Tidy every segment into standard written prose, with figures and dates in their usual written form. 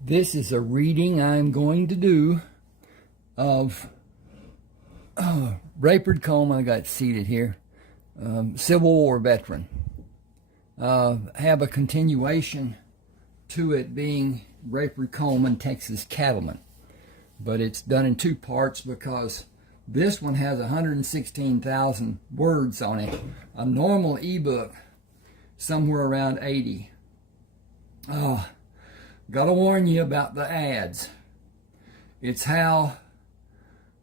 This is a reading I'm going to do of Rayford Coleman. I got seated here. Civil War veteran. Have a continuation to it being Rayford Coleman, Texas Cattleman. But it's done in two parts because this one has 116,000 words on it. A normal ebook, somewhere around 80. Gotta warn you about the ads. It's how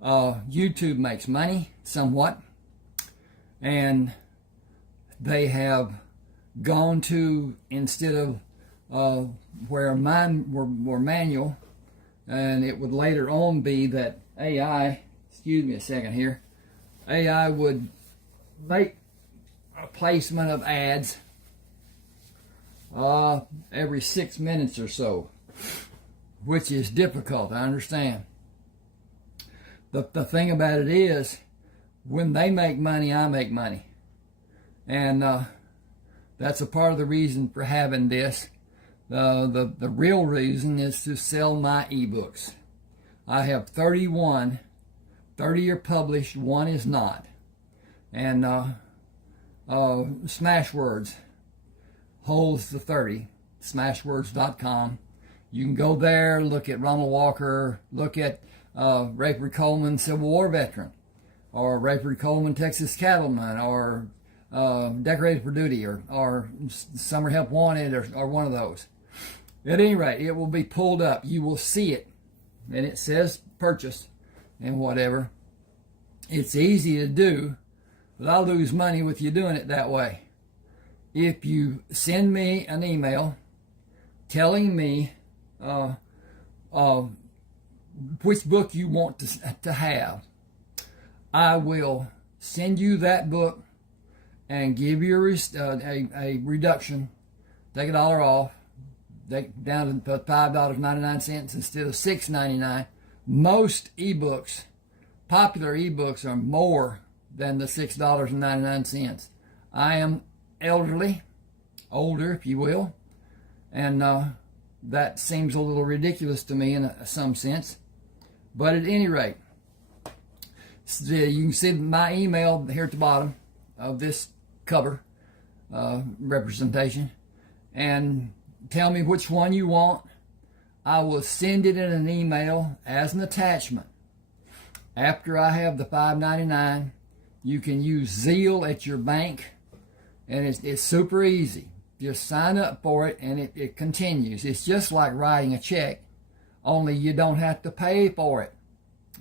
YouTube makes money, somewhat. And they have gone to, instead of where mine were manual, and it would later on be that AI, excuse me a second here, AI would make a placement of ads every 6 minutes or so, which is difficult, I understand. The thing about it is, when they make money, I make money. And that's a part of the reason for having this. The real reason is to sell my ebooks. I have 31. 30 are published, one is not. And Smashwords holds the 30. Smashwords.com. You can go there, look at Ronald Walker, look at Rayford Coleman, Civil War veteran, or Rayford Coleman, Texas Cattleman, or Decorated for Duty, or Summer Help Wanted, or one of those. At any rate, it will be pulled up. You will see it, and it says purchase and whatever. It's easy to do, but I'll lose money with you doing it that way. If you send me an email telling me which book you want to have, I will send you that book and give you a reduction, take $1 off, down to $5.99 instead of $6.99. Most ebooks, popular ebooks, are more than the $6.99. I am elderly, older if you will, and that seems a little ridiculous to me in some sense. But at any rate, you can see my email here at the bottom of this cover representation, and tell me which one you want. I will send it in an email as an attachment. After I have the $5.99, you can use Zeal at your bank, and it's super easy. Just sign up for it, and it continues. It's just like writing a check, only you don't have to pay for it.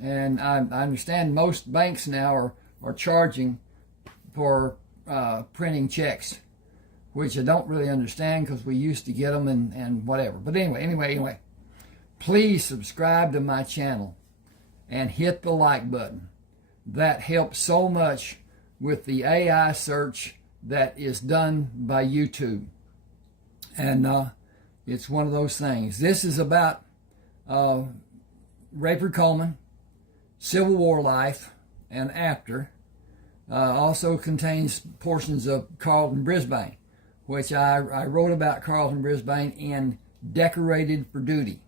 And I understand most banks now are charging for printing checks, which I don't really understand because we used to get them and whatever. But anyway, please subscribe to my channel and hit the like button. That helps so much with the AI search that is done by YouTube. And it's one of those things. This is about Rayford Coleman, Civil War life and after. Also contains portions of Carlton Brisbane, which I wrote about Carlton Brisbane in Decorated for Duty.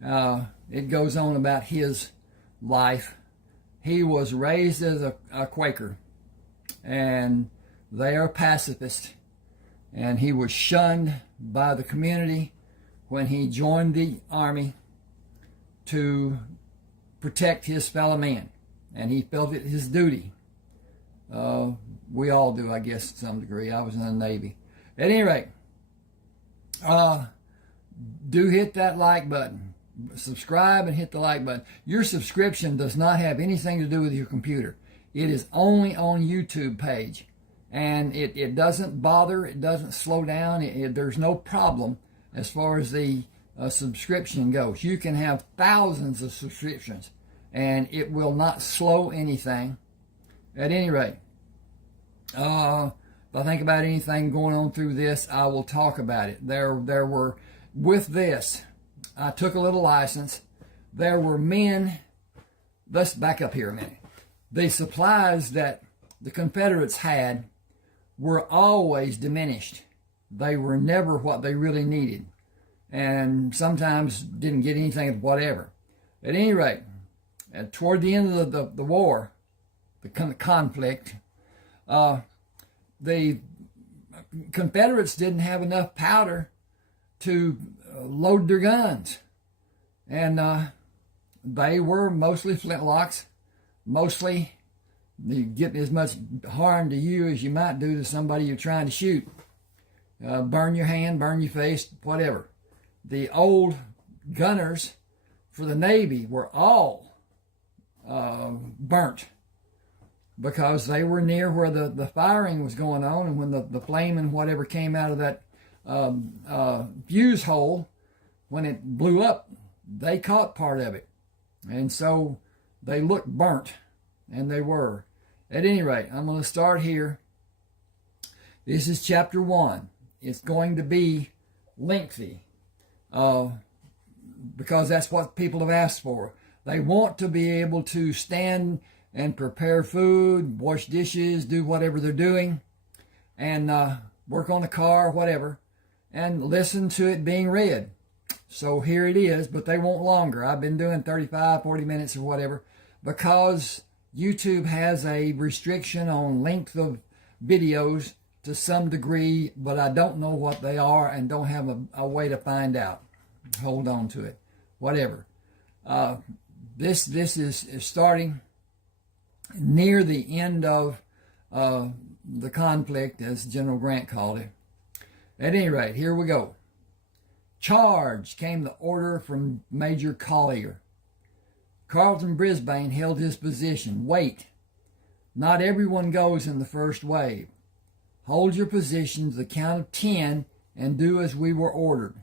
It goes on about his life. He was raised as a Quaker, and they are pacifist, and he was shunned by the community when he joined the army to protect his fellow man, and he felt it his duty. We all do, I guess, to some degree. I was in the Navy. At any rate, do hit that like button. Subscribe and hit the like button. Your subscription does not have anything to do with your computer. It is only on YouTube page. And it doesn't bother, it doesn't slow down, there's no problem as far as the subscription goes. You can have thousands of subscriptions, and it will not slow anything. At any rate, if I think about anything going on through this, I will talk about it. There were, with this, I took a little license. There were men, let's back up here a minute. The supplies that the Confederates had were always diminished. They were never what they really needed. and sometimes didn't get anything, whatever. At any rate, toward the end of the war, the conflict, the Confederates didn't have enough powder to load their guns, and they were mostly flintlocks, mostly get as much harm to you as you might do to somebody you're trying to shoot. Burn your hand, burn your face, whatever. The old gunners for the Navy were all burnt because they were near where the firing was going on, and when the flame and whatever came out of that fuse hole, when it blew up, they caught part of it. And so they looked burnt, and they were. At any rate, I'm going to start here. This is chapter 1. It's going to be lengthy because that's what people have asked for. They want to be able to stand and prepare food, wash dishes, do whatever they're doing, and work on the car, whatever, and listen to it being read. So here it is, but they want longer. I've been doing 35, 40 minutes or whatever because YouTube has a restriction on length of videos to some degree, but I don't know what they are and don't have a way to find out. Hold on to it. Whatever. This is starting near the end of the conflict, as General Grant called it. At any rate, here we go. Charge, came the order from Major Collier. Carlton Brisbane held his position. Wait. Not everyone goes in the first wave. Hold your position to the count of 10 and do as we were ordered.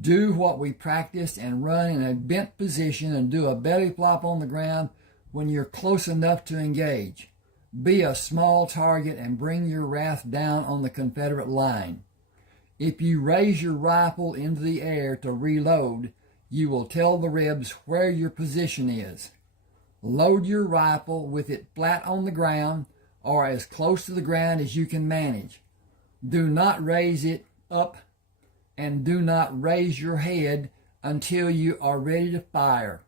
Do what we practiced and run in a bent position and do a belly flop on the ground when you're close enough to engage. Be a small target and bring your wrath down on the Confederate line. If you raise your rifle into the air to reload, you will tell the Rebs where your position is. Load your rifle with it flat on the ground or as close to the ground as you can manage. Do not raise it up and do not raise your head until you are ready to fire.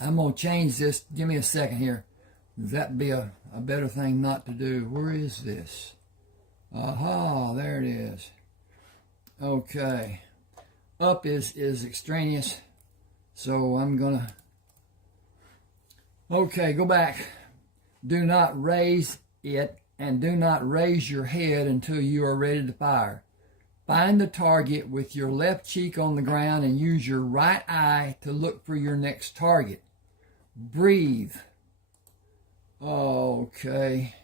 I'm going to change this. Give me a second here. That'd be a better thing not to do. Where is this? Aha, there it is. Okay. Up is extraneous. So I'm going to... Okay, go back. Do not raise it and do not raise your head until you are ready to fire. Find the target with your left cheek on the ground and use your right eye to look for your next target. Breathe. Okay.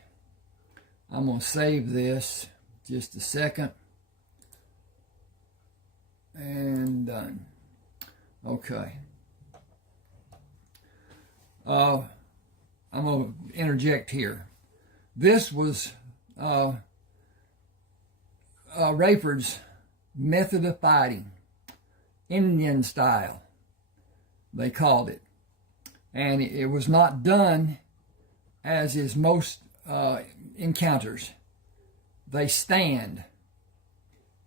I'm going to save this. Just a second. And done. Okay. I'm going to interject here. This was Rayford's method of fighting. Indian style, they called it. And it was not done as is most encounters. They stand,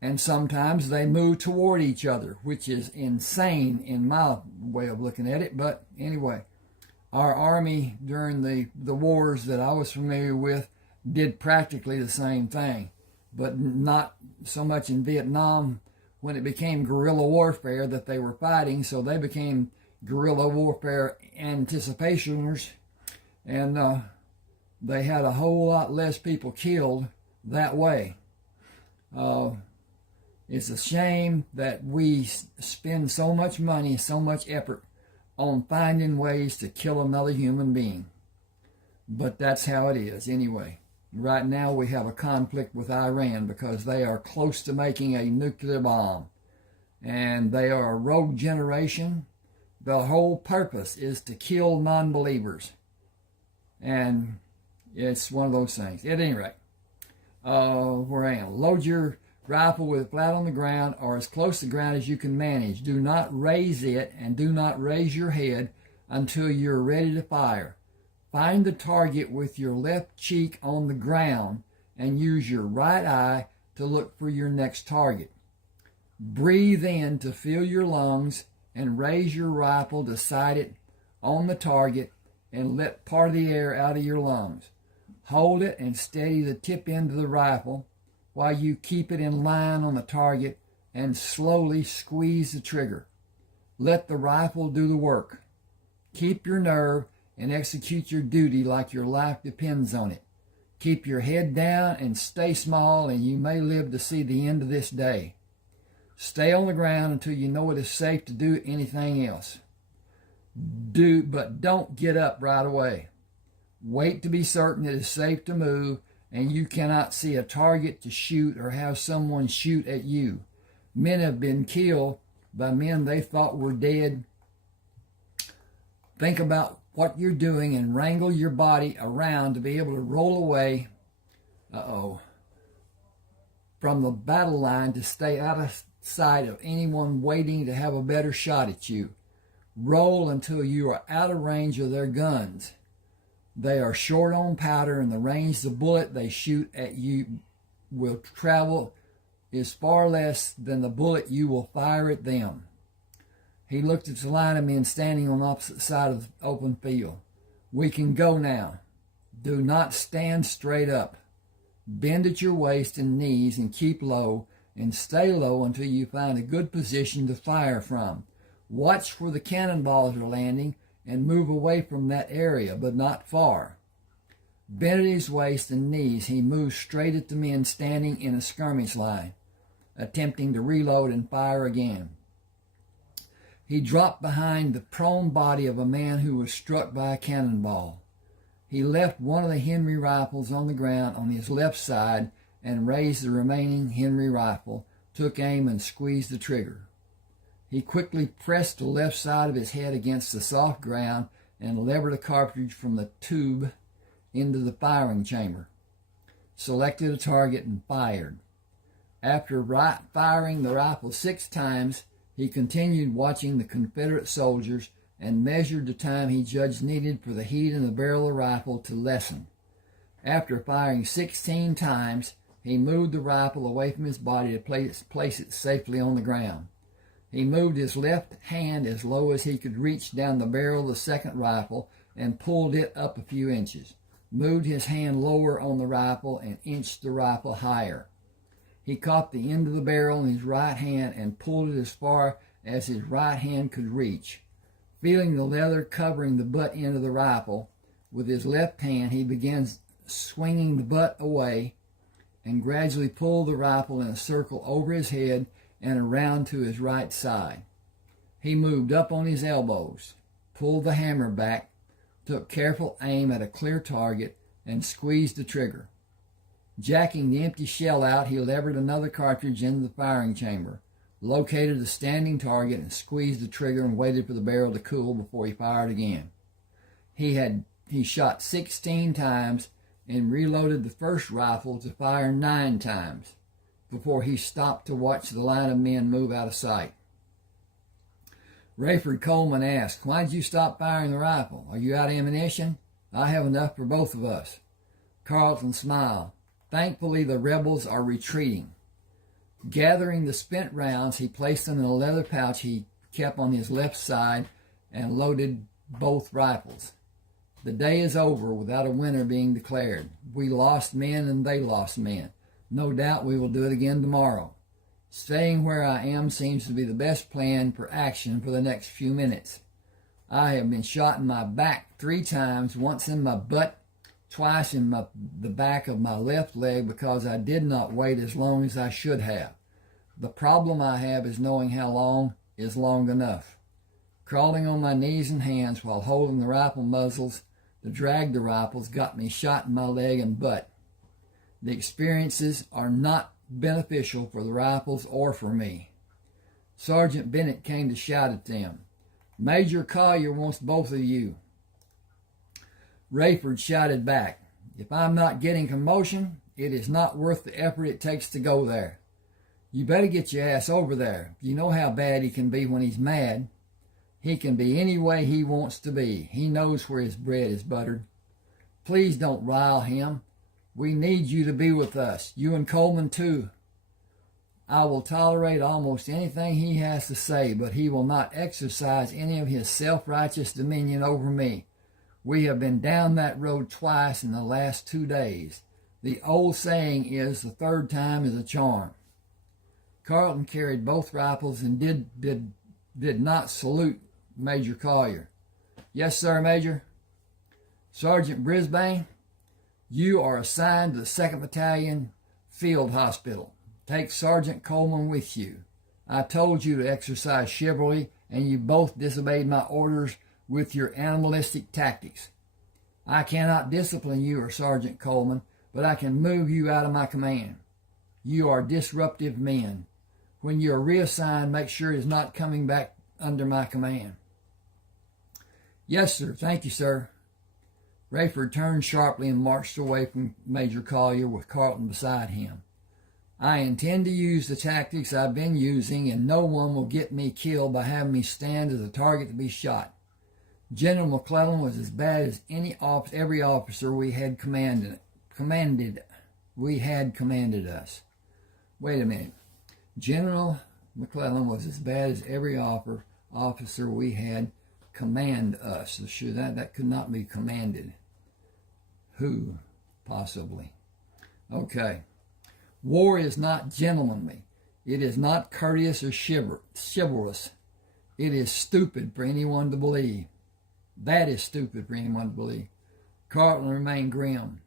and sometimes they move toward each other, which is insane in my way of looking at it. But anyway, our army during the wars that I was familiar with did practically the same thing, but not so much in Vietnam when it became guerrilla warfare that they were fighting, so they became guerrilla warfare anticipationers, and they had a whole lot less people killed that way. It's a shame that we spend so much money, so much effort on finding ways to kill another human being. But that's how it is anyway. Right now we have a conflict with Iran because they are close to making a nuclear bomb. And they are a rogue generation. The whole purpose is to kill non-believers. And it's one of those things. At any rate, where I am. Load your rifle with it flat on the ground or as close to the ground as you can manage. Do not raise it and do not raise your head until you're ready to fire. Find the target with your left cheek on the ground and use your right eye to look for your next target. Breathe in to fill your lungs and raise your rifle to sight it on the target and let part of the air out of your lungs. Hold it and steady the tip end of the rifle while you keep it in line on the target and slowly squeeze the trigger. Let the rifle do the work. Keep your nerve and execute your duty like your life depends on it. Keep your head down and stay small, and you may live to see the end of this day. Stay on the ground until you know it is safe to do anything else. But don't get up right away. Wait to be certain it is safe to move and you cannot see a target to shoot or have someone shoot at you. Men have been killed by men they thought were dead. Think about what you're doing and wrangle your body around to be able to roll away from the battle line to stay out of sight of anyone waiting to have a better shot at you. Roll until you are out of range of their guns. They are short on powder, and the range the bullet they shoot at you will travel is far less than the bullet you will fire at them. He looked at the line of men standing on the opposite side of the open field. We can go now. Do not stand straight up. Bend at your waist and knees and keep low, and stay low until you find a good position to fire from. Watch where the cannonballs are landing and move away from that area, but not far. Bent at his waist and knees, he moved straight at the men standing in a skirmish line, attempting to reload and fire again. He dropped behind the prone body of a man who was struck by a cannonball. He left one of the Henry rifles on the ground on his left side and raised the remaining Henry rifle, took aim and squeezed the trigger. He quickly pressed the left side of his head against the soft ground and levered a cartridge from the tube into the firing chamber, selected a target, and fired. After firing the rifle 6 times, he continued watching the Confederate soldiers and measured the time he judged needed for the heat in the barrel of the rifle to lessen. After firing 16 times, he moved the rifle away from his body to place it safely on the ground. He moved his left hand as low as he could reach down the barrel of the second rifle and pulled it up a few inches, moved his hand lower on the rifle and inched the rifle higher. He caught the end of the barrel in his right hand and pulled it as far as his right hand could reach. Feeling the leather covering the butt end of the rifle, with his left hand he began swinging the butt away and gradually pulled the rifle in a circle over his head and around to his right side. He moved up on his elbows, pulled the hammer back, took careful aim at a clear target, and squeezed the trigger. Jacking the empty shell out, he levered another cartridge into the firing chamber, located a standing target, and squeezed the trigger and waited for the barrel to cool before he fired again. He shot 16 times and reloaded the first rifle to fire 9 times before he stopped to watch the line of men move out of sight. Rayford Coleman asked, "Why did you stop firing the rifle? Are you out of ammunition? I have enough for both of us." Carlton smiled. "Thankfully, the rebels are retreating." Gathering the spent rounds, he placed them in a leather pouch he kept on his left side and loaded both rifles. The day is over without a winner being declared. We lost men and they lost men. No doubt we will do it again tomorrow. Staying where I am seems to be the best plan for action for the next few minutes. I have been shot in my back 3 times, once in my butt, twice in the back of my left leg because I did not wait as long as I should have. The problem I have is knowing how long is long enough. Crawling on my knees and hands while holding the rifle muzzles to drag the rifles got me shot in my leg and butt. The experiences are not beneficial for the rifles or for me. Sergeant Bennett came to shout at them, "Major Collier wants both of you." Rayford shouted back, "If I'm not getting commotion, it is not worth the effort it takes to go there. You better get your ass over there. You know how bad he can be when he's mad. He can be any way he wants to be. He knows where his bread is buttered. Please don't rile him. We need you to be with us. You and Coleman too." I will tolerate almost anything he has to say, but he will not exercise any of his self-righteous dominion over me. We have been down that road twice in the last 2 days. The old saying is, the third time is a charm. Carlton carried both rifles and did not salute Major Collier. Yes, sir, Major. Sergeant Brisbane, you are assigned to the 2nd Battalion Field Hospital. Take Sergeant Coleman with you. I told you to exercise chivalry, and you both disobeyed my orders with your animalistic tactics. I cannot discipline you or Sergeant Coleman, but I can move you out of my command. You are disruptive men. When you are reassigned, make sure it is not coming back under my command. Yes, sir. Thank you, sir. Rayford turned sharply and marched away from Major Collier with Carlton beside him. I intend to use the tactics I've been using, and no one will get me killed by having me stand as a target to be shot. General McClellan was as bad as every officer we had commanded us. Wait a minute. General McClellan was as bad as every officer we had command us. So sure, that could not be commanded. Who? Possibly. Okay. War is not gentlemanly. It is not courteous or chivalrous. It is stupid for anyone to believe. That is stupid for anyone to believe. Carlton remained grim.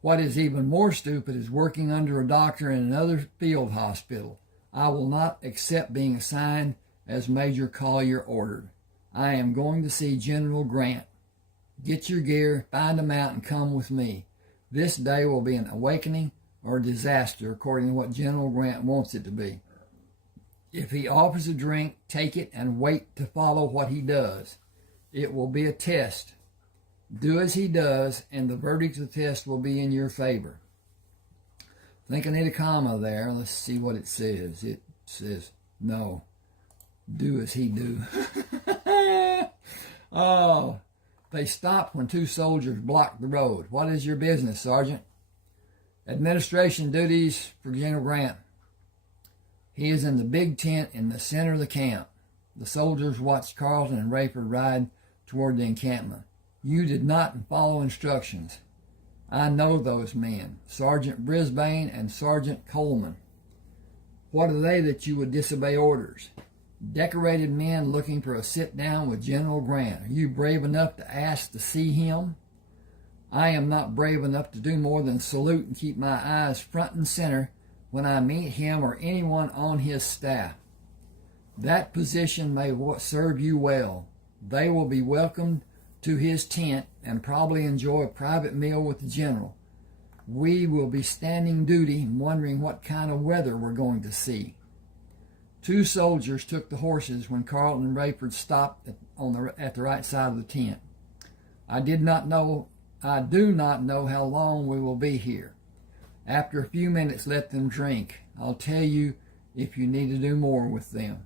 What is even more stupid is working under a doctor in another field hospital. I will not accept being assigned as Major Collier ordered. I am going to see General Grant. Get your gear, find him out, and come with me. This day will be an awakening or a disaster, according to what General Grant wants it to be. If he offers a drink, take it and wait to follow what he does. It will be a test. Do as he does, and the verdict of the test will be in your favor. I think I need a comma there. Let's see what it says. It says, no, do as he do. Oh, they stopped when 2 soldiers blocked the road. What is your business, Sergeant? Administration duties for General Grant. He is in the big tent in the center of the camp. The soldiers watched Carlton and Rayford ride toward the encampment. You did not follow instructions. I know those men, Sergeant Brisbane and Sergeant Coleman. What are they that you would disobey orders? Decorated men looking for a sit-down with General Grant. Are you brave enough to ask to see him? I am not brave enough to do more than salute and keep my eyes front and center when I meet him or anyone on his staff. That position may serve you well. They will be welcomed to his tent and probably enjoy a private meal with the general. We will be standing duty and wondering what kind of weather we're going to see. 2 soldiers took the horses when Carlton and Rayford stopped at the right side of the tent. I do not know how long we will be here. After a few minutes, let them drink. I'll tell you if you need to do more with them.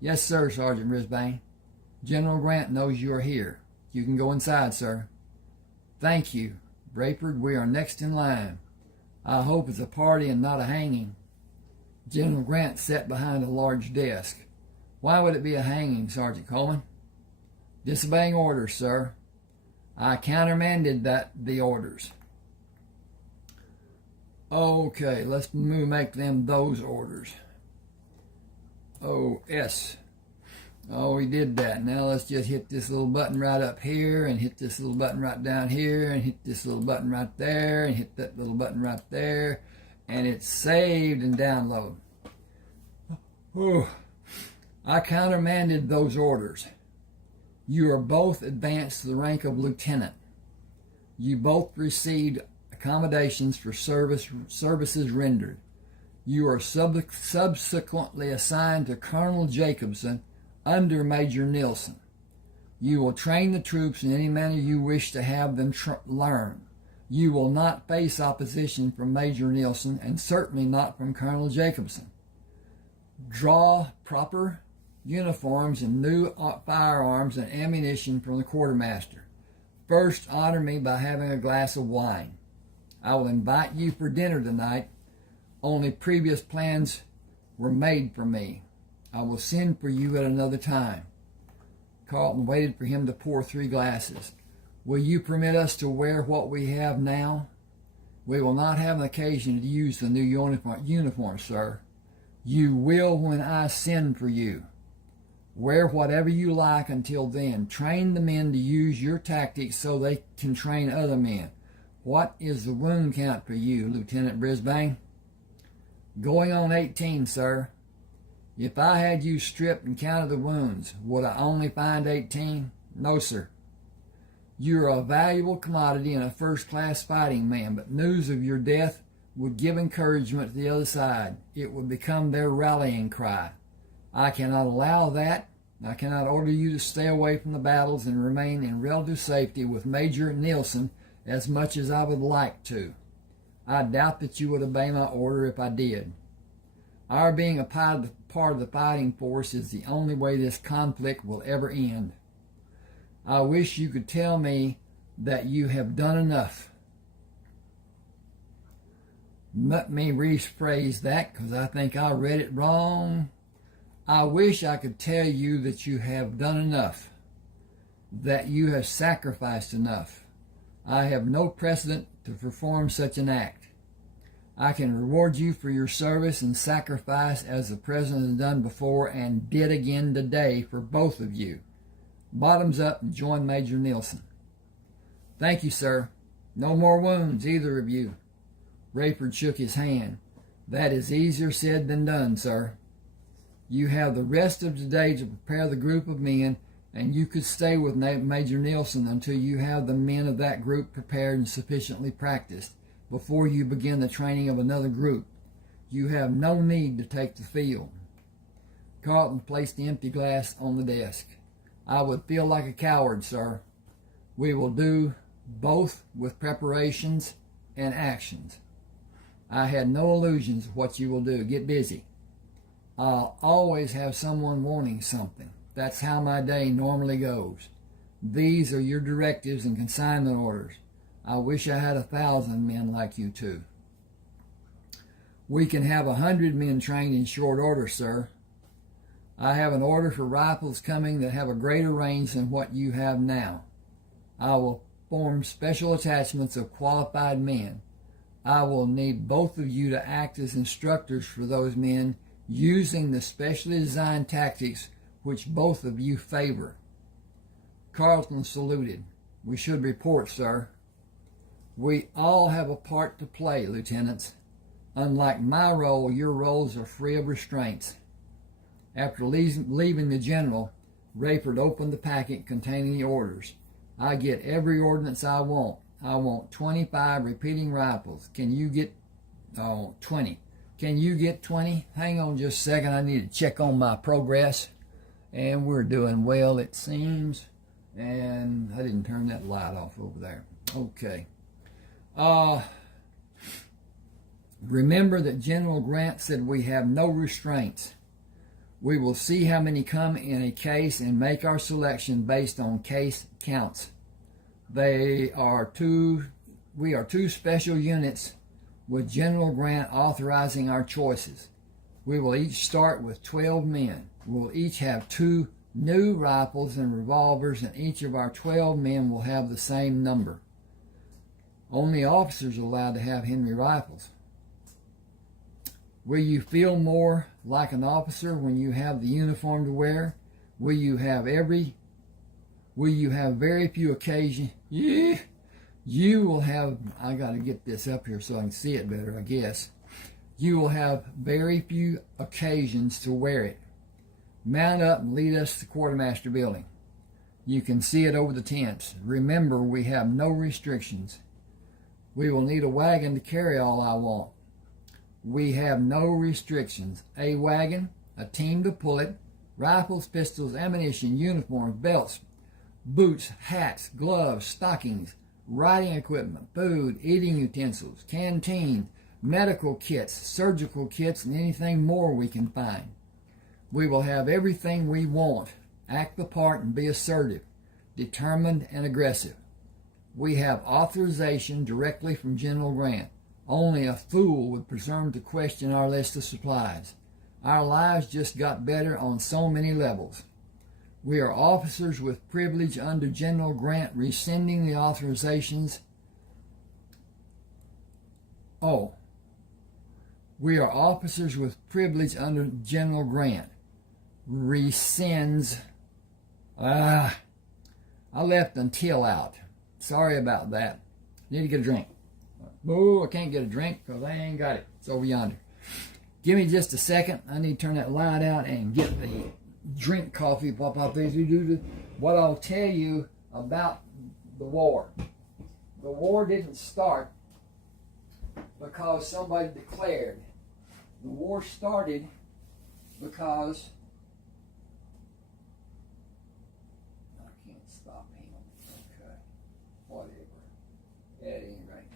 Yes, sir, Sergeant Brisbane. General Grant knows you are here. You can go inside, sir. Thank you. Rayford, we are next in line. I hope it's a party and not a hanging. General Grant sat behind a large desk. Why would it be a hanging, Sergeant Coleman? Disobeying orders, sir. I countermanded the orders. Okay, let's make them those orders. Oh, S. Oh, we did that. Now let's just hit this little button right up here, and hit this little button right down here, and hit this little button right there, and hit that little button right there, and it's saved and download. Oh, I countermanded those orders. You are both advanced to the rank of lieutenant. You both received accommodations for services rendered. You are subsequently assigned to Colonel Jacobson under Major Nilsson. You will train the troops in any manner you wish to have them learn. You will not face opposition from Major Nilsson, and certainly not from Colonel Jacobson. Draw proper uniforms and new firearms and ammunition from the quartermaster. First, honor me by having a glass of wine. I will invite you for dinner tonight. Only previous plans were made for me. I will send for you at another time. Carlton waited for him to pour 3 glasses. Will you permit us to wear what we have now? We will not have an occasion to use the new uniform, sir. You will when I send for you. Wear whatever you like until then. Train the men to use your tactics so they can train other men. What is the wound count for you, Lieutenant Brisbane? Going on 18, sir. If I had you stripped and counted the wounds, would I only find 18? No, sir. You're a valuable commodity and a first-class fighting man, but news of your death would give encouragement to the other side. It would become their rallying cry. I cannot allow that. I cannot order you to stay away from the battles and remain in relative safety with Major Nielsen as much as I would like to. I doubt that you would obey my order if I did. Our being a part of the fighting force is the only way this conflict will ever end. I wish you could tell me that you have done enough. Let me rephrase that because I think I read it wrong. I wish I could tell you that you have done enough, that you have sacrificed enough. I have no precedent to perform such an act. I can reward you for your service and sacrifice as the President has done before and did again today for both of you. Bottoms up and join Major Nielsen. Thank you, sir. No more wounds, either of you. Rayford shook his hand. That is easier said than done, sir. You have the rest of today to prepare the group of men, and you could stay with Major Nielsen until you have the men of that group prepared and sufficiently practiced before you begin the training of another group. You have no need to take the field. Carlton placed the empty glass on the desk. I would feel like a coward, sir. We will do both with preparations and actions. I had no illusions of what you will do. Get busy. I'll always have someone wanting something. That's how my day normally goes. These are your directives and consignment orders. I wish I had 1,000 men like you two. We can have 100 men trained in short order, sir. I have an order for rifles coming that have a greater range than what you have now. I will form special attachments of qualified men. I will need both of you to act as instructors for those men using the specially designed tactics which both of you favor. Carlton saluted. We should report, sir. We all have a part to play, lieutenants. Unlike my role, your roles are free of restraints. After leaving the general, Rayford opened the packet containing the orders. I get every ordnance I want. I want 25 repeating rifles. Can you get 20? Can you get 20? Hang on just a second. I need to check on my progress. And we're doing well, it seems. And I didn't turn that light off over there. Okay. Remember that General Grant said we have no restraints. We will see how many come in a case and make our selection based on case counts. We are two special units with General Grant authorizing our choices. We will each start with 12 men. We'll each have 2 new rifles and revolvers, and each of our 12 men will have the same number. Only officers are allowed to have Henry rifles. Will you feel more like an officer when you have the uniform to wear? Will you have very few occasions? Yeah. You will have, I got to get this up here so I can see it better, I guess. You will have very few occasions to wear it. Mount up and lead us to the quartermaster building. You can see it over the tents. Remember, we have no restrictions. We will need a wagon to carry all I want. We have no restrictions. A wagon, a team to pull it, rifles, pistols, ammunition, uniforms, belts, boots, hats, gloves, stockings, riding equipment, food, eating utensils, canteen, medical kits, surgical kits, and anything more we can find. We will have everything we want. Act the part and be assertive, determined, and aggressive. We have authorization directly from General Grant. Only a fool would presume to question our list of supplies. Our lives just got better on so many levels. We are officers with privilege under General Grant rescinding the authorizations. We are officers with privilege under General Grant. Rescinds. I left until out. Sorry about that. Need to get a drink. Oh, I can't get a drink because I ain't got it. It's over yonder. Give me just a second. I need to turn that light out and get the drink coffee. What I'll tell you about the war. The war didn't start because somebody declared. The war started because I can't stop him. Okay, whatever. At any rate,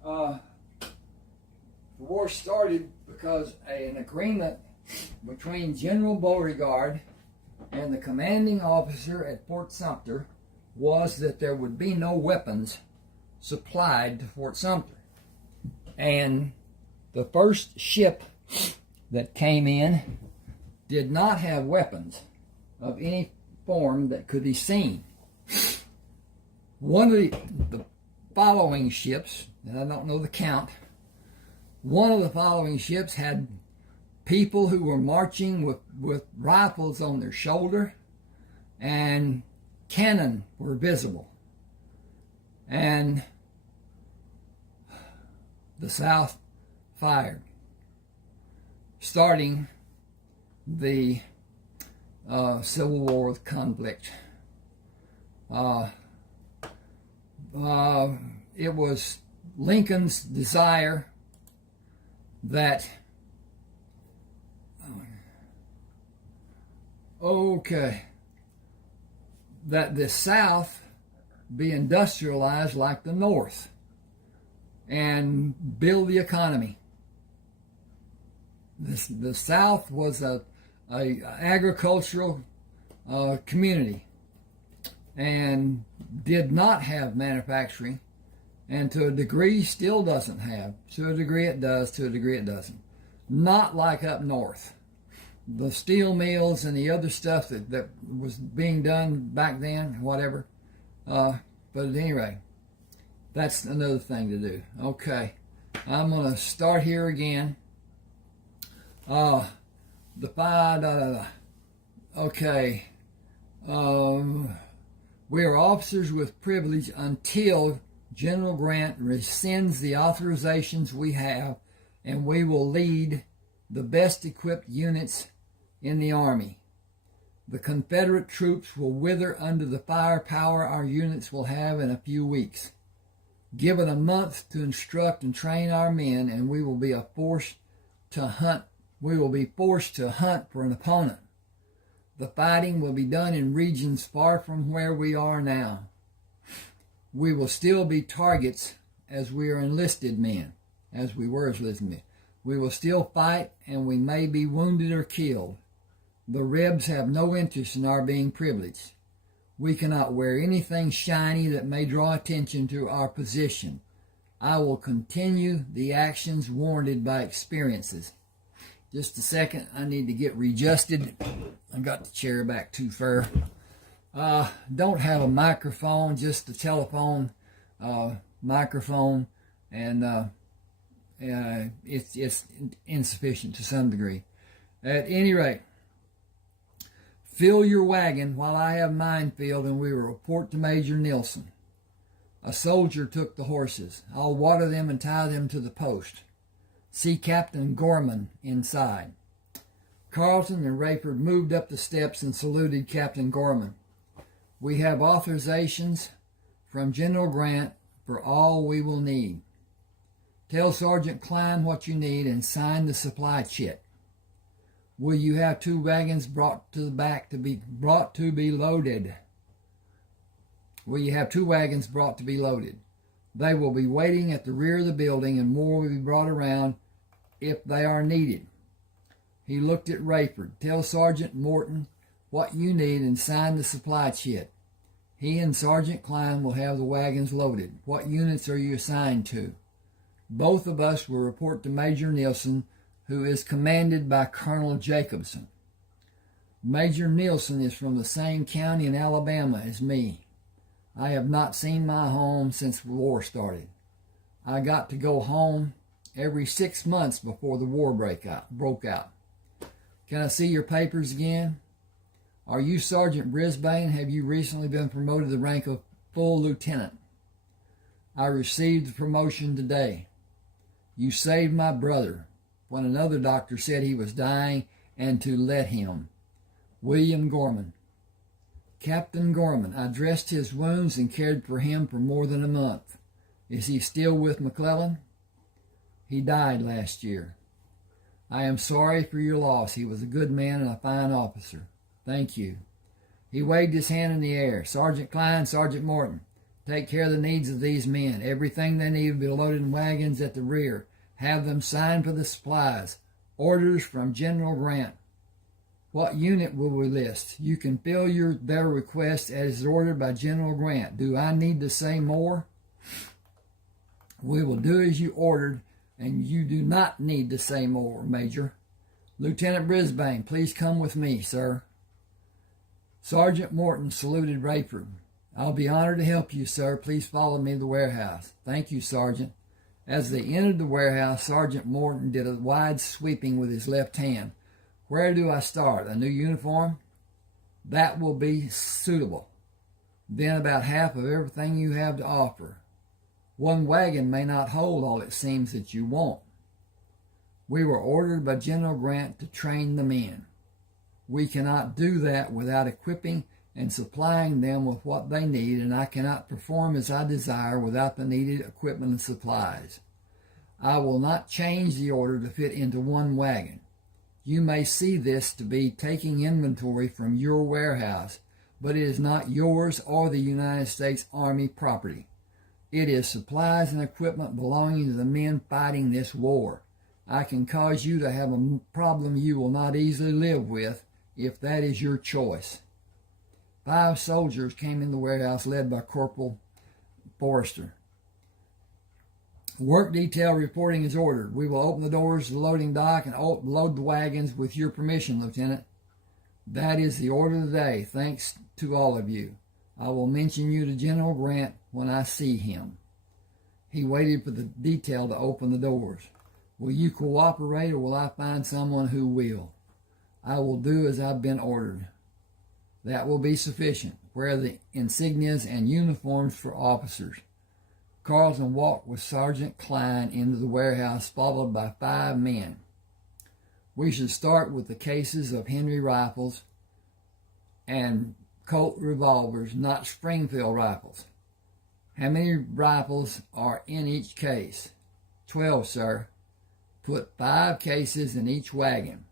the war started because an agreement between General Beauregard and the commanding officer at Fort Sumter was that there would be no weapons supplied to Fort Sumter. And the first ship that came in did not have weapons of any form that could be seen. One of the following ships, and I don't know the count, one of the following ships had people who were marching with rifles on their shoulder, and cannon were visible. And the South fired, starting the Civil War conflict. It was Lincoln's desire that that the South be industrialized like the North and build the economy. The South was a agricultural community and did not have manufacturing, and to a degree still doesn't have. To a degree it does, to a degree it doesn't. Not like up north. The steel mills and the other stuff that was being done back then, whatever. But at any rate, that's another thing to do. Okay, I'm going to start here again. Okay. We are officers with privilege until General Grant rescinds the authorizations we have, and we will lead the best equipped units in the Army. The Confederate troops will wither under the firepower our units will have in a few weeks. Given a month to instruct and train our men, and we will be forced to hunt for an opponent. The fighting will be done in regions far from where we are now. We will still be targets as we are enlisted men, as we were enlisted men. We will still fight, and we may be wounded or killed. The Rebs have no interest in our being privileged. We cannot wear anything shiny that may draw attention to our position. I will continue the actions warranted by experiences. Just a second, I need to get readjusted. I got the chair back too far. Don't have a microphone, just a telephone microphone, and it's insufficient to some degree. At any rate, fill your wagon while I have mine filled, and we will report to Major Nilsson. A soldier took the horses. I'll water them and tie them to the post. See Captain Gorman inside. Carlton and Rayford moved up the steps and saluted Captain Gorman. We have authorizations from General Grant for all we will need. Tell Sergeant Klein what you need and sign the supply chit. Will you have 2 wagons brought to the back to be loaded? Will you have 2 wagons brought to be loaded? They will be waiting at the rear of the building, and more will be brought around if they are needed. He looked at Rayford. Tell Sergeant Morton what you need and sign the supply chit. He and Sergeant Klein will have the wagons loaded. What units are you assigned to? Both of us will report to Major Nilsson, who is commanded by Colonel Jacobson. Major Nielsen is from the same county in Alabama as me. I have not seen my home since the war started. I got to go home every 6 months before the war broke out. Can I see your papers again? Are you Sergeant Brisbane? Have you recently been promoted to the rank of full lieutenant? I received the promotion today. You saved my brother when another doctor said he was dying and to let him. William Gorman. Captain Gorman, I dressed his wounds and cared for him for more than a month. Is he still with McClellan? He died last year. I am sorry for your loss. He was a good man and a fine officer. Thank you. He waved his hand in the air. Sergeant Klein, Sergeant Morton, take care of the needs of these men. Everything they need will be loaded in wagons at the rear. Have them sign for the supplies. Orders from General Grant. What unit will we list? You can fill their request as ordered by General Grant. Do I need to say more? We will do as you ordered, and you do not need to say more, Major. Lieutenant Brisbane, please come with me, sir. Sergeant Morton saluted Rayford. I'll be honored to help you, sir. Please follow me to the warehouse. Thank you, Sergeant. As they entered the warehouse, Sergeant Morton did a wide sweeping with his left hand. Where do I start? A new uniform? That will be suitable. Then about half of everything you have to offer. One wagon may not hold all it seems that you want. We were ordered by General Grant to train the men. We cannot do that without equipping and supplying them with what they need, and I cannot perform as I desire without the needed equipment and supplies. I will not change the order to fit into one wagon. You may see this to be taking inventory from your warehouse, but it is not yours or the United States Army property. It is supplies and equipment belonging to the men fighting this war. I can cause you to have a problem you will not easily live with if that is your choice. 5 soldiers came in the warehouse led by Corporal Forrester. Work detail reporting is ordered. We will open the doors to the loading dock and load the wagons with your permission, Lieutenant. That is the order of the day. Thanks to all of you. I will mention you to General Grant when I see him. He waited for the detail to open the doors. Will you cooperate, or will I find someone who will? I will do as I've been ordered. That will be sufficient. Wear the insignias and uniforms for officers. Carlton walked with Sergeant Klein into the warehouse, followed by 5 men. We should start with the cases of Henry rifles and Colt revolvers, not Springfield rifles. How many rifles are in each case? 12, sir. Put 5 cases in each wagon.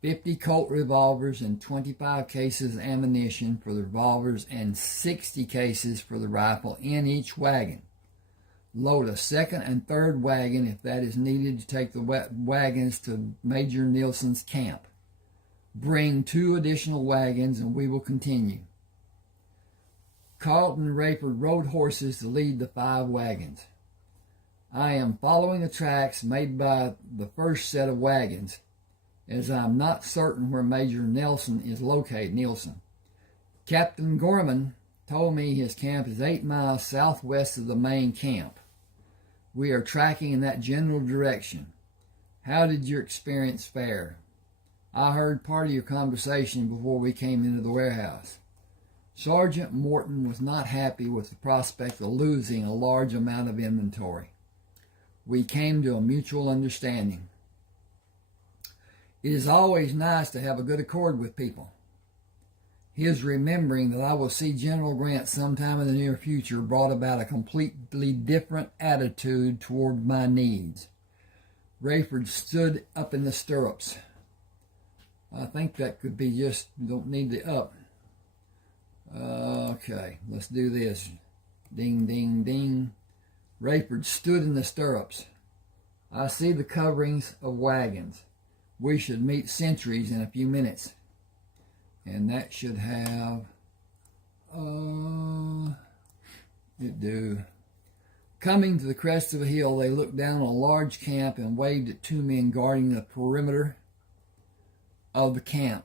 50 Colt revolvers and 25 cases of ammunition for the revolvers and 60 cases for the rifle in each wagon. Load a second and third wagon if that is needed to take the wagons to Major Nielsen's camp. Bring 2 additional wagons and we will continue. Carlton and Rayford rode horses to lead the 5 wagons. I am following the tracks made by the first set of wagons, as I am not certain where Major Nielsen is located. Captain Gorman told me his camp is 8 miles southwest of the main camp. We are tracking in that general direction. How did your experience fare? I heard part of your conversation before we came into the warehouse. Sergeant Morton was not happy with the prospect of losing a large amount of inventory. We came to a mutual understanding. It is always nice to have a good accord with people. His remembering that I will see General Grant sometime in the near future brought about a completely different attitude toward my needs. Rayford stood up in the stirrups. I think that could be just, don't need the up. Okay, let's do this. Ding, ding, ding. Rayford stood in the stirrups. I see the coverings of wagons. We should meet sentries in a few minutes. And that should have, it do. Coming to the crest of a hill, they looked down on a large camp and waved at two men guarding the perimeter of the camp.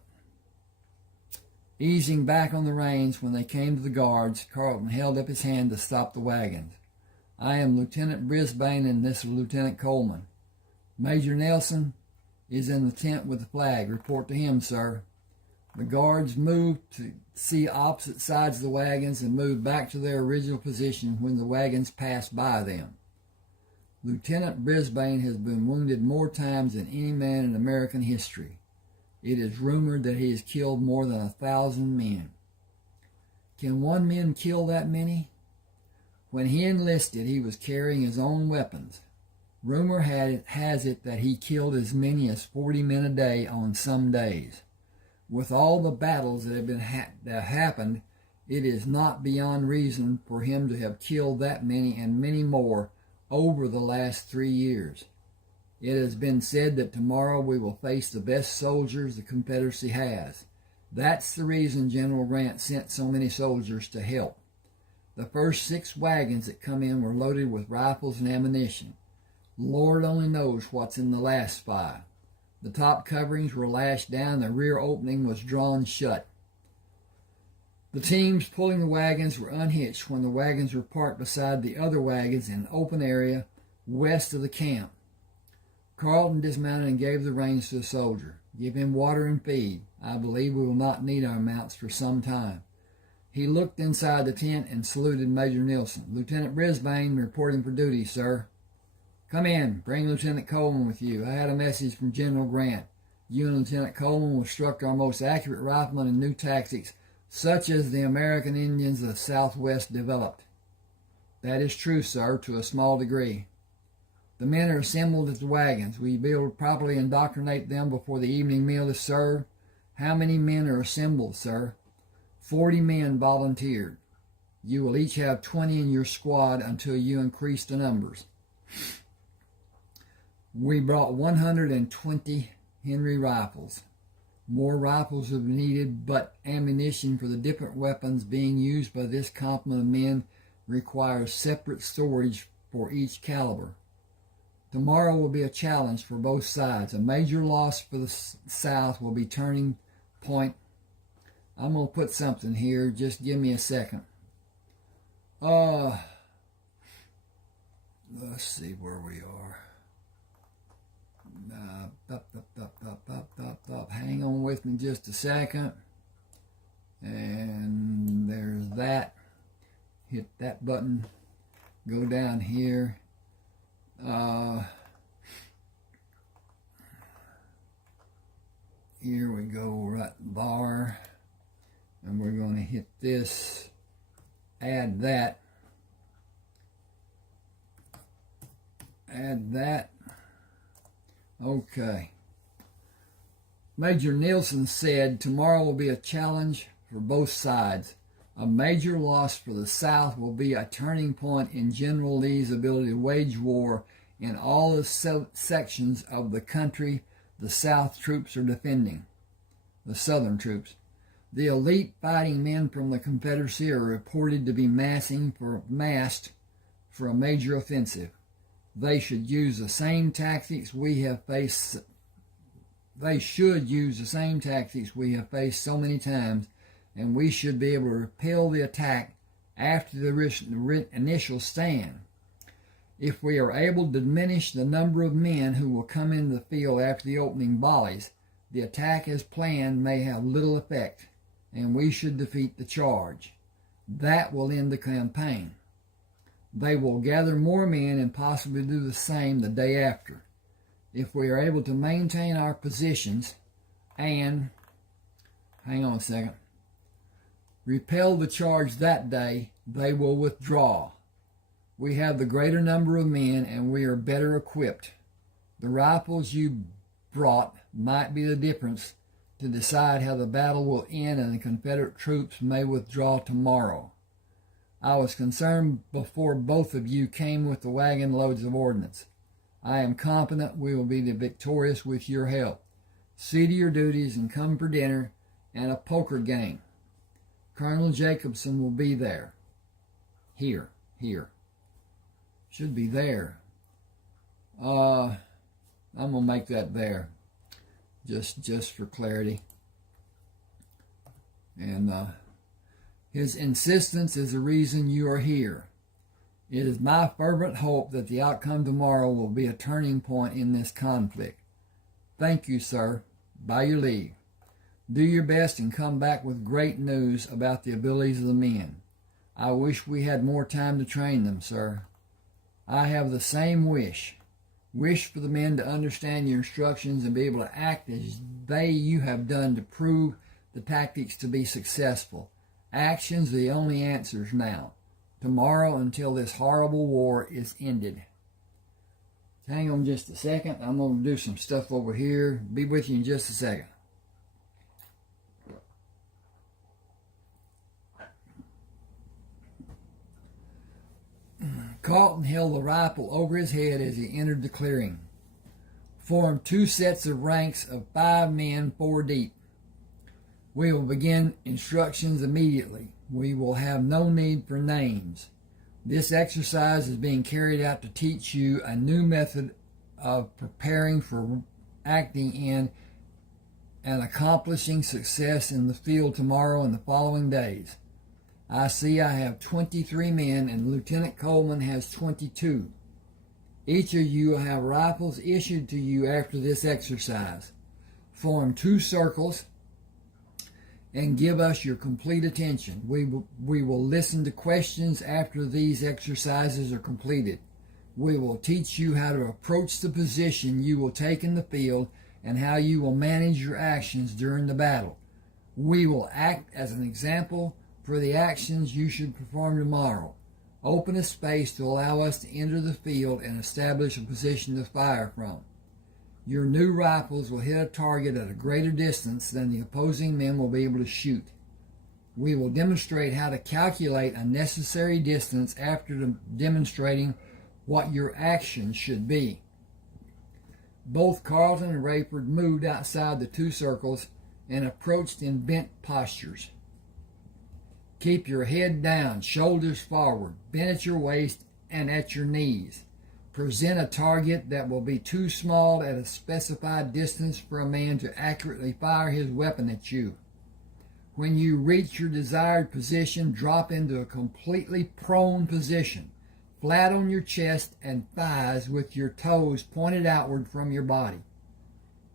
Easing back on the reins when they came to the guards, Carlton held up his hand to stop the wagons. "I am Lieutenant Brisbane, and this is Lieutenant Coleman. Major Nelson is in the tent with the flag. Report to him, sir." The guards moved to see opposite sides of the wagons and moved back to their original position when the wagons passed by them. "Lieutenant Brisbane has been wounded more times than any man in American history. It is rumored that he has killed more than 1,000 men." Can one man kill that many? When he enlisted, he was carrying his own weapons. Rumor has it that he killed as many as 40 men a day on some days. With all the battles that have happened, it is not beyond reason for him to have killed that many and many more over the last 3 years. It has been said that tomorrow we will face the best soldiers the Confederacy has. That's the reason General Grant sent so many soldiers to help. The first 6 wagons that come in were loaded with rifles and ammunition. Lord only knows what's in the last 5. The top coverings were lashed down, the rear opening was drawn shut. The teams pulling the wagons were unhitched when the wagons were parked beside the other wagons in an open area west of the camp. Carlton dismounted and gave the reins to the soldier. "Give him water and feed. I believe we will not need our mounts for some time." He looked inside the tent and saluted Major Nelson. "Lieutenant Brisbane reporting for duty, sir." "Come in. Bring Lieutenant Coleman with you. I had a message from General Grant. You and Lieutenant Coleman will instruct our most accurate riflemen in new tactics, such as the American Indians of the Southwest developed." "That is true, sir, to a small degree." "The men are assembled at the wagons. Will you be able to properly indoctrinate them before the evening meal is served?" "How many men are assembled, sir?" 40 men volunteered. You will each have 20 in your squad until you increase the numbers. We brought 120 Henry rifles. More rifles will be needed, but ammunition for the different weapons being used by this complement of men requires separate storage for each caliber. Tomorrow will be a challenge for both sides. A major loss for the South will be turning point. I'm going to put something here. Just give me a second. Let's see where we are. Hang on with me just a second. And there's that. Hit that button. Go down here. Here we go, right bar. And we're going to hit this. Add that. Add that. Okay. Major Nielsen said tomorrow will be a challenge for both sides. A major loss for the South will be a turning point in General Lee's ability to wage war in all the sections of the country the South troops are defending, the Southern troops. The elite fighting men from the Confederacy are reported to be massed for a major offensive. They should use the same tactics we have faced. They should use the same tactics we have faced so many times, and we should be able to repel the attack after the initial stand. If we are able to diminish the number of men who will come into the field after the opening volleys, the attack as planned may have little effect, and we should defeat the charge. That will end the campaign. They will gather more men and possibly do the same the day after. If we are able to maintain our positions and, hang on a second, repel the charge that day, they will withdraw. We have the greater number of men and we are better equipped. The rifles you brought might be the difference to decide how the battle will end, and the Confederate troops may withdraw tomorrow. I was concerned before both of you came with the wagon loads of ordnance. I am confident we will be victorious with your help. See to your duties and come for dinner and a poker game. Colonel Jacobson will be there. Here. Should be there. I'm going to make that there. Just for clarity. And his insistence is the reason you are here. It is my fervent hope that the outcome tomorrow will be a turning point in this conflict. Thank you, sir. By your leave. Do your best and come back with great news about the abilities of the men. I wish we had more time to train them, sir. I have the same wish. Wish for the men to understand your instructions and be able to act as you have done to prove the tactics to be successful. Actions are the only answers now. Tomorrow until this horrible war is ended. Hang on just a second. I'm going to do some stuff over here. Be with you in just a second. Carlton held the rifle over his head as he entered the clearing. Formed 2 sets of ranks of 5 men, 4 deep. We will begin instructions immediately. We will have no need for names. This exercise is being carried out to teach you a new method of preparing for acting in and accomplishing success in the field tomorrow and the following days. I see I have 23 men and Lieutenant Coleman has 22. Each of you will have rifles issued to you after this exercise. Form 2 circles and give us your complete attention. We will listen to questions after these exercises are completed. We will teach you how to approach the position you will take in the field and how you will manage your actions during the battle. We will act as an example for the actions you should perform tomorrow. Open a space to allow us to enter the field and establish a position to fire from. Your new rifles will hit a target at a greater distance than the opposing men will be able to shoot. We will demonstrate how to calculate a necessary distance after demonstrating what your actions should be. Both Carlton and Rayford moved outside the 2 circles and approached in bent postures. Keep your head down, shoulders forward, bent at your waist and at your knees. Present a target that will be too small at a specified distance for a man to accurately fire his weapon at you. When you reach your desired position, drop into a completely prone position, flat on your chest and thighs with your toes pointed outward from your body.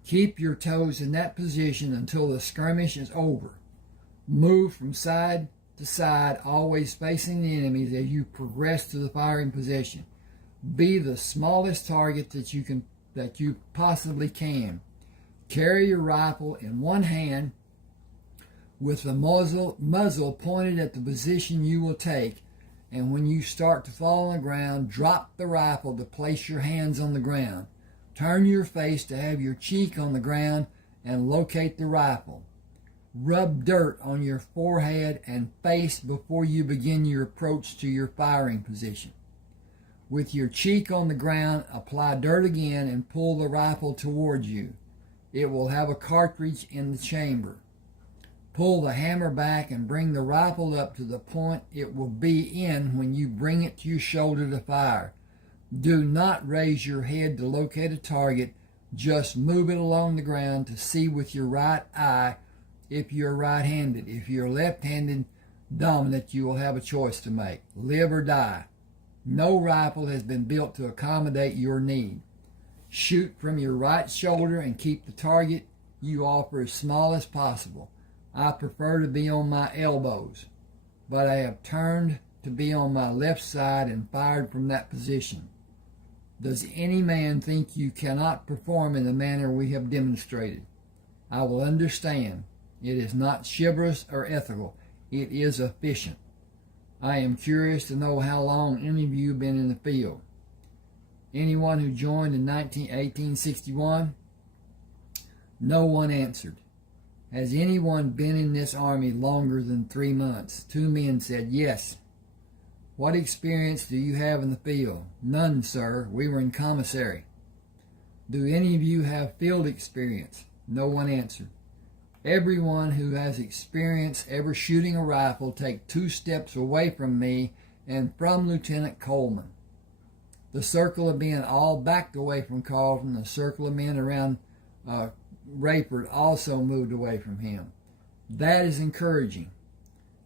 Keep your toes in that position until the skirmish is over. Move from side to side, always facing the enemies as you progress to the firing position. Be the smallest target that you possibly can. Carry your rifle in one hand with the muzzle pointed at the position you will take, and when you start to fall on the ground, drop the rifle to place your hands on the ground. Turn your face to have your cheek on the ground and locate the rifle. Rub dirt on your forehead and face before you begin your approach to your firing position. With your cheek on the ground, apply dirt again and pull the rifle toward you. It will have a cartridge in the chamber. Pull the hammer back and bring the rifle up to the point it will be in when you bring it to your shoulder to fire. Do not raise your head to locate a target. Just move it along the ground to see with your right eye if you're right-handed. If you're left-handed dominant, you will have a choice to make. Live or die. No rifle has been built to accommodate your need. Shoot from your right shoulder and keep the target you offer as small as possible. I prefer to be on my elbows, but I have turned to be on my left side and fired from that position. Does any man think you cannot perform in the manner we have demonstrated? I will understand. It is not chivalrous or ethical. It is efficient. I am curious to know how long any of you have been in the field. Anyone who joined in 1861? No one answered. Has anyone been in this army longer than 3 months? 2 men said yes. What experience do you have in the field? None, sir. We were in commissary. Do any of you have field experience? No one answered. Everyone who has experience ever shooting a rifle take 2 steps away from me and from Lieutenant Coleman. The circle of men all backed away from Carlton. The circle of men around Rayford also moved away from him. That is encouraging.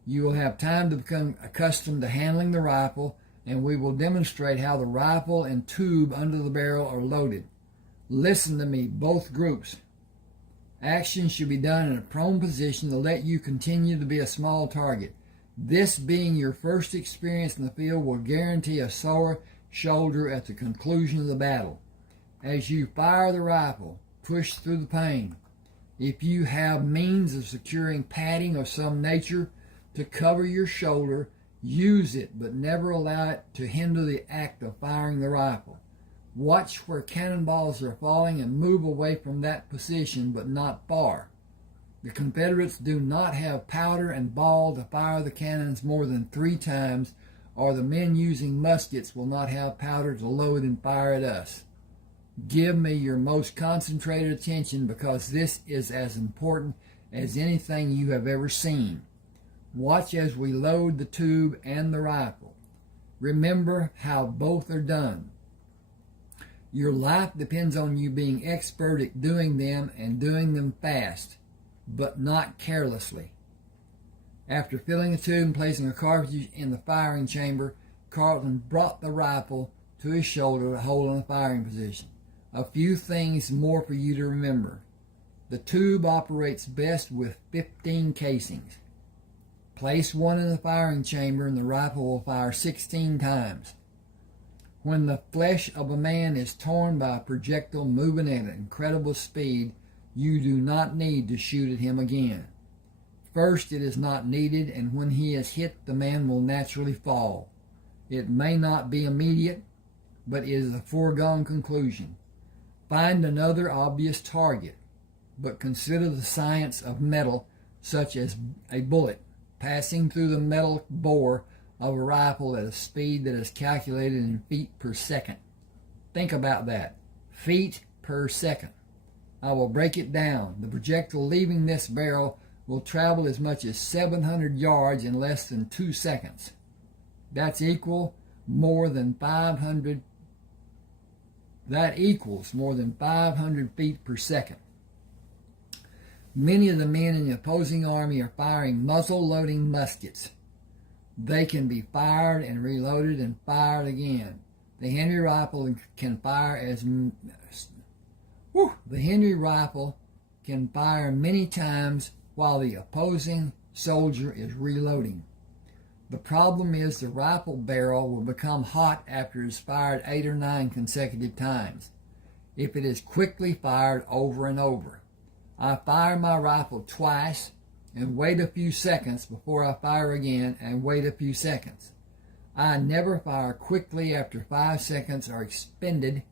You will have time to become accustomed to handling the rifle, and we will demonstrate how the rifle and tube under the barrel are loaded. Listen to me, both groups. Action should be done in a prone position to let you continue to be a small target. This being your first experience in the field will guarantee a sore shoulder at the conclusion of the battle. As you fire the rifle, push through the pain. If you have means of securing padding of some nature to cover your shoulder, use it, but never allow it to hinder the act of firing the rifle. Watch where cannonballs are falling and move away from that position, but not far. The Confederates do not have powder and ball to fire the cannons more than 3 times, or the men using muskets will not have powder to load and fire at us. Give me your most concentrated attention, because this is as important as anything you have ever seen. Watch as we load the tube and the rifle. Remember how both are done. Your life depends on you being expert at doing them and doing them fast, but not carelessly. After filling the tube and placing a cartridge in the firing chamber, Carlton brought the rifle to his shoulder to hold in the firing position. A few things more for you to remember. The tube operates best with 15 casings. Place one in the firing chamber and the rifle will fire 16 times. When the flesh of a man is torn by a projectile moving at incredible speed, you do not need to shoot at him again. First, it is not needed, and when he is hit, the man will naturally fall. It may not be immediate, but it is a foregone conclusion. Find another obvious target, but consider the science of metal, such as a bullet passing through the metal bore of a rifle at a speed that is calculated in feet per second. Think about that. Feet per second. I will break it down. The projectile leaving this barrel will travel as much as 700 yards in less than 2 seconds. That equals more than 500 feet per second. Many of the men in the opposing army are firing muzzle-loading muskets. They can be fired and reloaded and fired again. The Henry rifle can fire many times while the opposing soldier is reloading. The problem is the rifle barrel will become hot after it is fired 8 or 9 consecutive times, if it is quickly fired over and over. I fire my rifle twice and wait a few seconds before I fire again and wait a few seconds. I never fire quickly after 5 seconds are expended,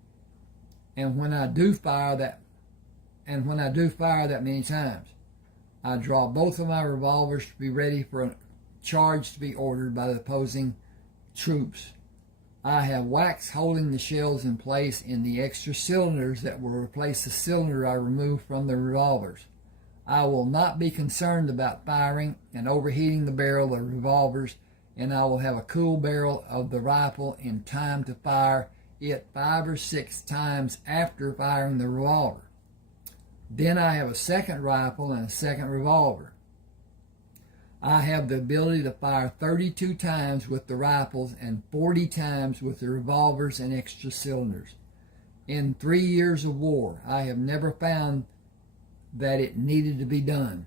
and when I do fire that many times, I draw both of my revolvers to be ready for a charge to be ordered by the opposing troops. I have wax holding the shells in place in the extra cylinders that will replace the cylinder I removed from the revolvers. I will not be concerned about firing and overheating the barrel of the revolvers, and I will have a cool barrel of the rifle in time to fire it 5 or 6 times after firing the revolver. Then I have a second rifle and a second revolver. I have the ability to fire 32 times with the rifles and 40 times with the revolvers and extra cylinders. In 3 years of war, I have never found that it needed to be done.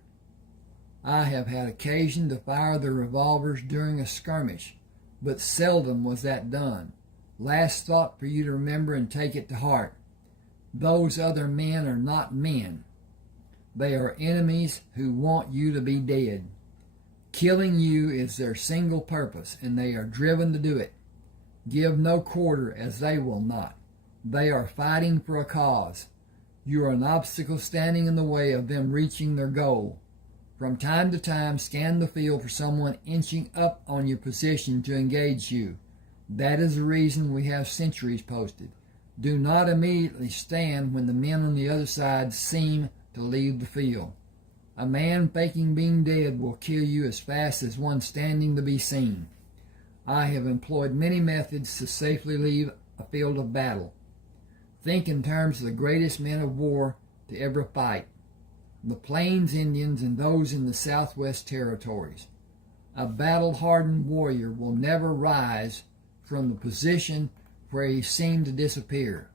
I have had occasion to fire the revolvers during a skirmish, but seldom was that done. Last thought for you to remember and take it to heart. Those other men are not men. They are enemies who want you to be dead. Killing you is their single purpose, and they are driven to do it. Give no quarter, as they will not. They are fighting for a cause. You are an obstacle standing in the way of them reaching their goal. From time to time, scan the field for someone inching up on your position to engage you. That is the reason we have sentries posted. Do not immediately stand when the men on the other side seem to leave the field. A man faking being dead will kill you as fast as one standing to be seen. I have employed many methods to safely leave field of battle. Think in terms of the greatest men of war to ever fight, the Plains Indians and those in the Southwest Territories. A battle-hardened warrior will never rise from the position where he seemed to disappear.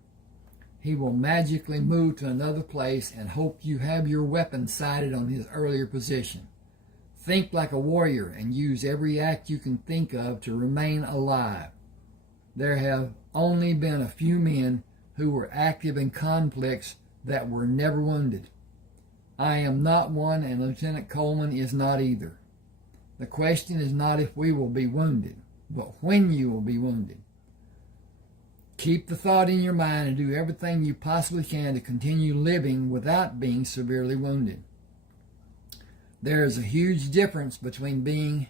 He will magically move to another place and hope you have your weapon sighted on his earlier position. Think like a warrior and use every act you can think of to remain alive. There have only been a few men who were active in conflicts that were never wounded. I am not one, and Lieutenant Coleman is not either. The question is not if we will be wounded, but when you will be wounded. Keep the thought in your mind and do everything you possibly can to continue living without being severely wounded. There is a huge difference between being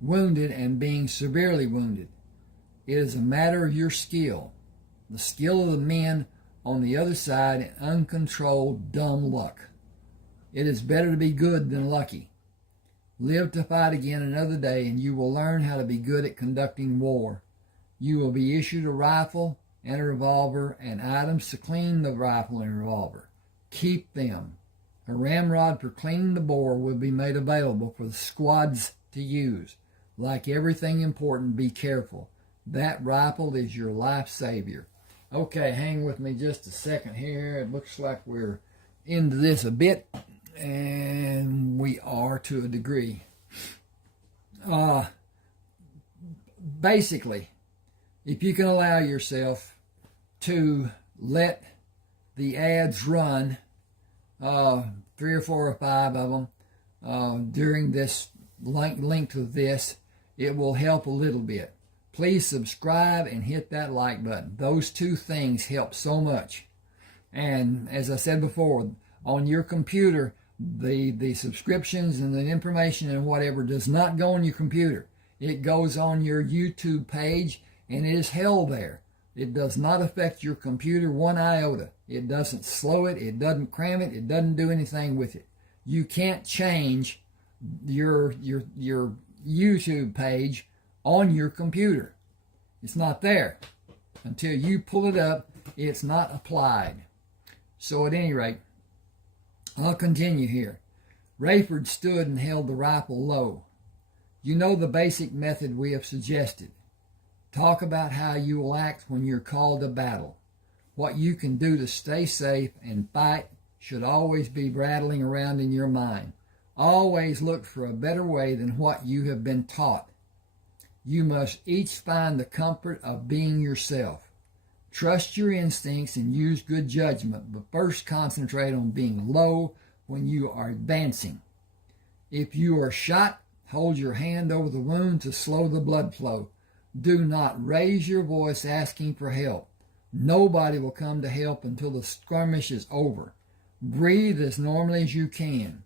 wounded and being severely wounded. It is a matter of your skill, the skill of the men on the other side, and uncontrolled dumb luck. It is better to be good than lucky. Live to fight again another day, and you will learn how to be good at conducting war. You will be issued a rifle and a revolver and items to clean the rifle and revolver. Keep them. A ramrod for cleaning the bore will be made available for the squads to use. Like everything important, be careful. That rifle is your life savior. Okay, hang with me just a second here. It looks like we're into this a bit, and we are to a degree. Basically, if you can allow yourself to let the ads run, 3 or 4 or 5 of them during this length of this, it will help a little bit. Please subscribe and hit that like button. Those two things help so much. And as I said before, on your computer, the subscriptions and the information and whatever does not go on your computer. It goes on your YouTube page, and it is held there. It does not affect your computer one iota. It doesn't slow it. It doesn't cram it. It doesn't do anything with it. You can't change your YouTube page on your computer. It's not there. Until you pull it up, it's not applied. So at any rate, I'll continue here. Rayford stood and held the rifle low. You know the basic method we have suggested. Talk about how you will act when you're called to battle. What you can do to stay safe and fight should always be rattling around in your mind. Always look for a better way than what you have been taught. You must each find the comfort of being yourself. Trust your instincts and use good judgment, but first concentrate on being low when you are advancing. If you are shot, hold your hand over the wound to slow the blood flow. Do not raise your voice asking for help. Nobody will come to help until the skirmish is over. Breathe as normally as you can.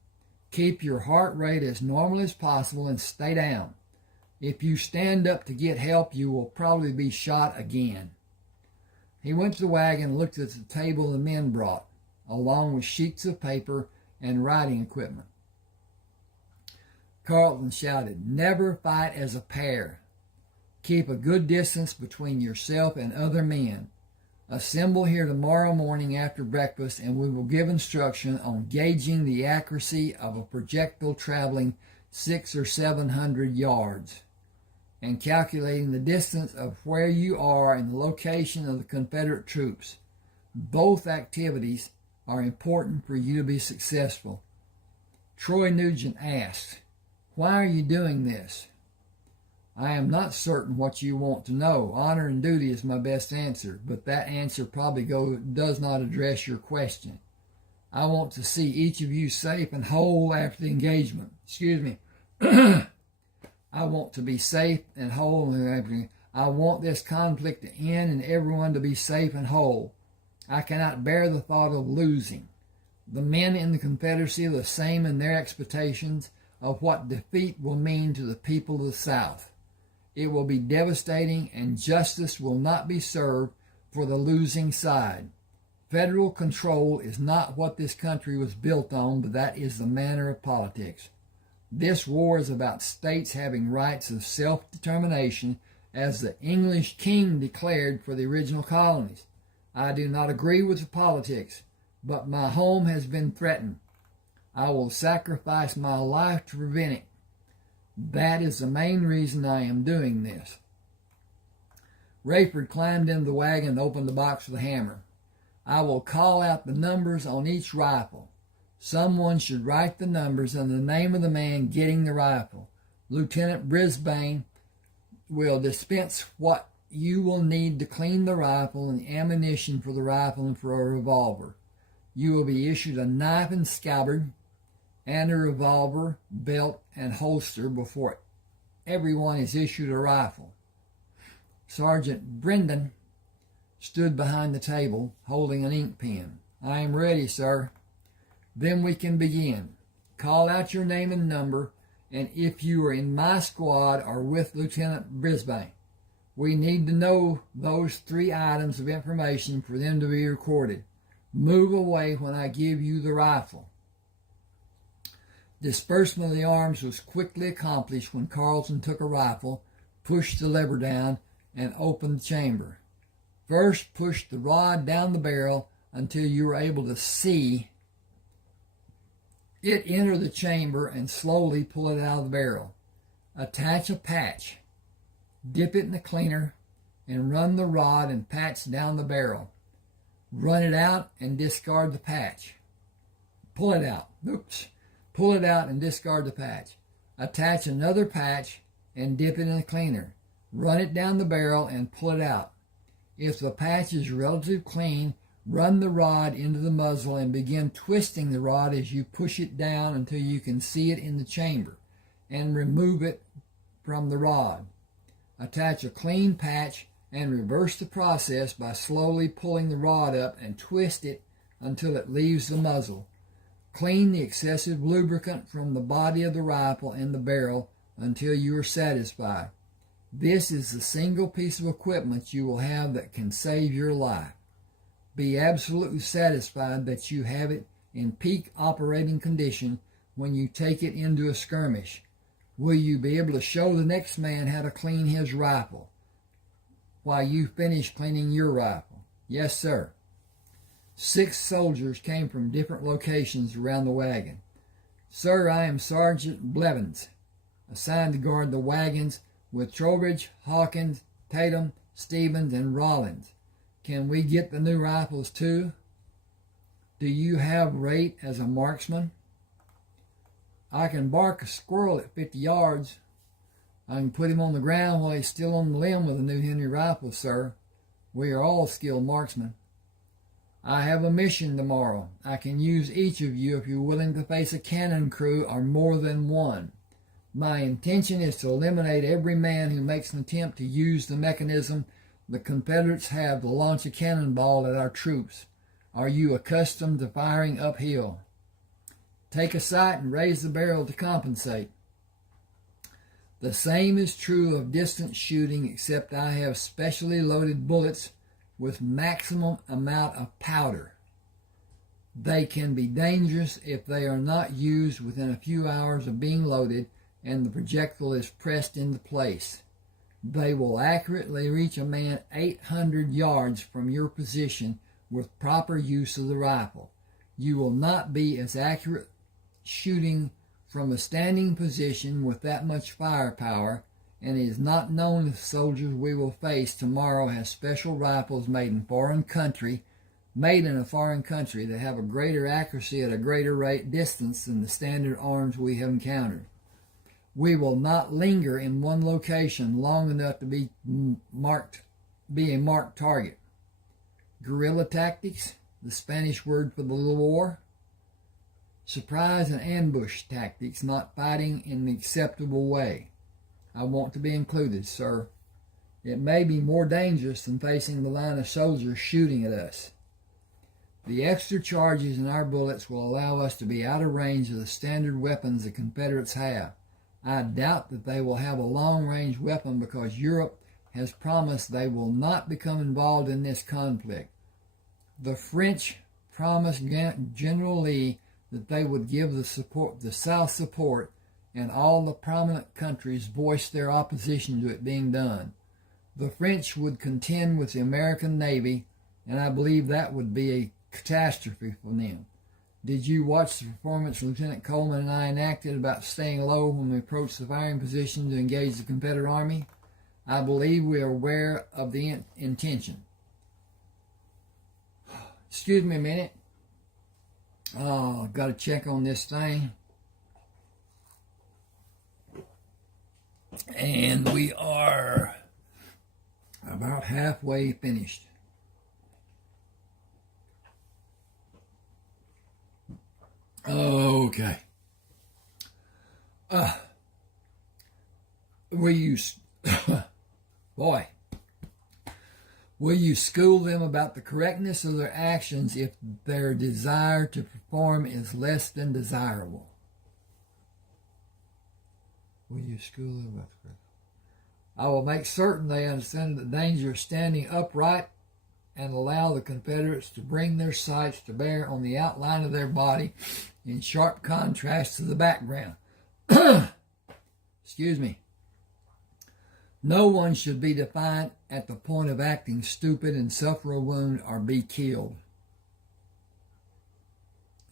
Keep your heart rate as normal as possible and stay down. If you stand up to get help, you will probably be shot again. He went to the wagon and looked at the table the men brought, along with sheets of paper and writing equipment. Carlton shouted, "Never fight as a pair. Keep a good distance between yourself and other men. Assemble here tomorrow morning after breakfast, and we will give instruction on gauging the accuracy of a projectile traveling 600 or 700 yards. And calculating the distance of where you are and the location of the Confederate troops. Both activities are important for you to be successful." Troy Nugent asked, "Why are you doing this?" "I am not certain what you want to know. Honor and duty is my best answer, but that answer probably does not address your question. I want to see each of you safe and whole after the engagement." Excuse me. I want to be safe and whole. I want this conflict to end and everyone to be safe and whole. I cannot bear the thought of losing. The men in the Confederacy are the same in their expectations of what defeat will mean to the people of the South. It will be devastating, and justice will not be served for the losing side. Federal control is not what this country was built on, but that is the manner of politics. This war is about states having rights of self-determination as the English king declared for the original colonies. I do not agree with the politics, but my home has been threatened. I will sacrifice my life to prevent it. That is the main reason I am doing this. Rayford climbed into the wagon and opened the box with a hammer. I will call out the numbers on each rifle. Someone should write the numbers and the name of the man getting the rifle. Lieutenant Brisbane will dispense what you will need to clean the rifle and the ammunition for the rifle and for a revolver. You will be issued a knife and scabbard and a revolver, belt, and holster before everyone is issued a rifle. Sergeant Brendan stood behind the table holding an ink pen. I am ready, sir. Then we can begin. Call out your name and number, and if you are in my squad or with Lieutenant Brisbane. We need to know those 3 items of information for them to be recorded. Move away when I give you the rifle. Disbursement of the arms was quickly accomplished when Carlson took a rifle, pushed the lever down, and opened the chamber. First, push the rod down the barrel until you are able to see it enter the chamber and slowly pull it out of the barrel. Attach a patch. Dip it in the cleaner and run the rod and patch down the barrel. Run it out and discard the patch. Pull it out. Pull it out and discard the patch. Attach another patch and dip it in the cleaner. Run it down the barrel and pull it out. If the patch is relatively clean, run the rod into the muzzle and begin twisting the rod as you push it down until you can see it in the chamber, and remove it from the rod. Attach a clean patch and reverse the process by slowly pulling the rod up and twist it until it leaves the muzzle. Clean the excessive lubricant from the body of the rifle and the barrel until you are satisfied. This is the single piece of equipment you will have that can save your life. Be absolutely satisfied that you have it in peak operating condition when you take it into a skirmish. Will you be able to show the next man how to clean his rifle while you finish cleaning your rifle? Yes, sir. 6 soldiers came from different locations around the wagon. Sir, I am Sergeant Blevins, assigned to guard the wagons with Trowbridge, Hawkins, Tatum, Stevens, and Rollins. Can we get the new rifles too? Do you have Rate as a marksman? I can bark a squirrel at 50 yards. I can put him on the ground while he's still on the limb with a new Henry rifle, sir. We are all skilled marksmen. I have a mission tomorrow. I can use each of you if you're willing to face a cannon crew or more than one. My intention is to eliminate every man who makes an attempt to use the mechanism the Confederates have to launch a cannonball at our troops. Are you accustomed to firing uphill? Take a sight and raise the barrel to compensate. The same is true of distance shooting, except I have specially loaded bullets with maximum amount of powder. They can be dangerous if they are not used within a few hours of being loaded and the projectile is pressed into place. They will accurately reach a man 800 yards from your position with proper use of the rifle. You will not be as accurate shooting from a standing position with that much firepower, and it is not known if the soldiers we will face tomorrow have special rifles made in a foreign country that have a greater accuracy at a greater rate distance than the standard arms we have encountered. We will not linger in one location long enough to be a marked target. Guerrilla tactics, the Spanish word for the little war. Surprise and ambush tactics, not fighting in the acceptable way. I want to be included, sir. It may be more dangerous than facing the line of soldiers shooting at us. The extra charges in our bullets will allow us to be out of range of the standard weapons the Confederates have. I doubt that they will have a long-range weapon because Europe has promised they will not become involved in this conflict. The French promised General Lee that they would give the South support, and all the prominent countries voiced their opposition to it being done. The French would contend with the American Navy, and I believe that would be a catastrophe for them. Did you watch the performance Lieutenant Coleman and I enacted about staying low when we approached the firing position to engage the Confederate Army? I believe we are aware of the intention. Excuse me a minute. Oh, I've got to check on this thing. And we are about halfway finished. Okay. Will you, boy, will you school them about the correctness of their actions if their desire to perform is less than desirable? Will you school them about the correctness? I will make certain they understand the danger of standing upright and allow the Confederates to bring their sights to bear on the outline of their body in sharp contrast to the background. Excuse me. No one should be defiant at the point of acting stupid and suffer a wound or be killed.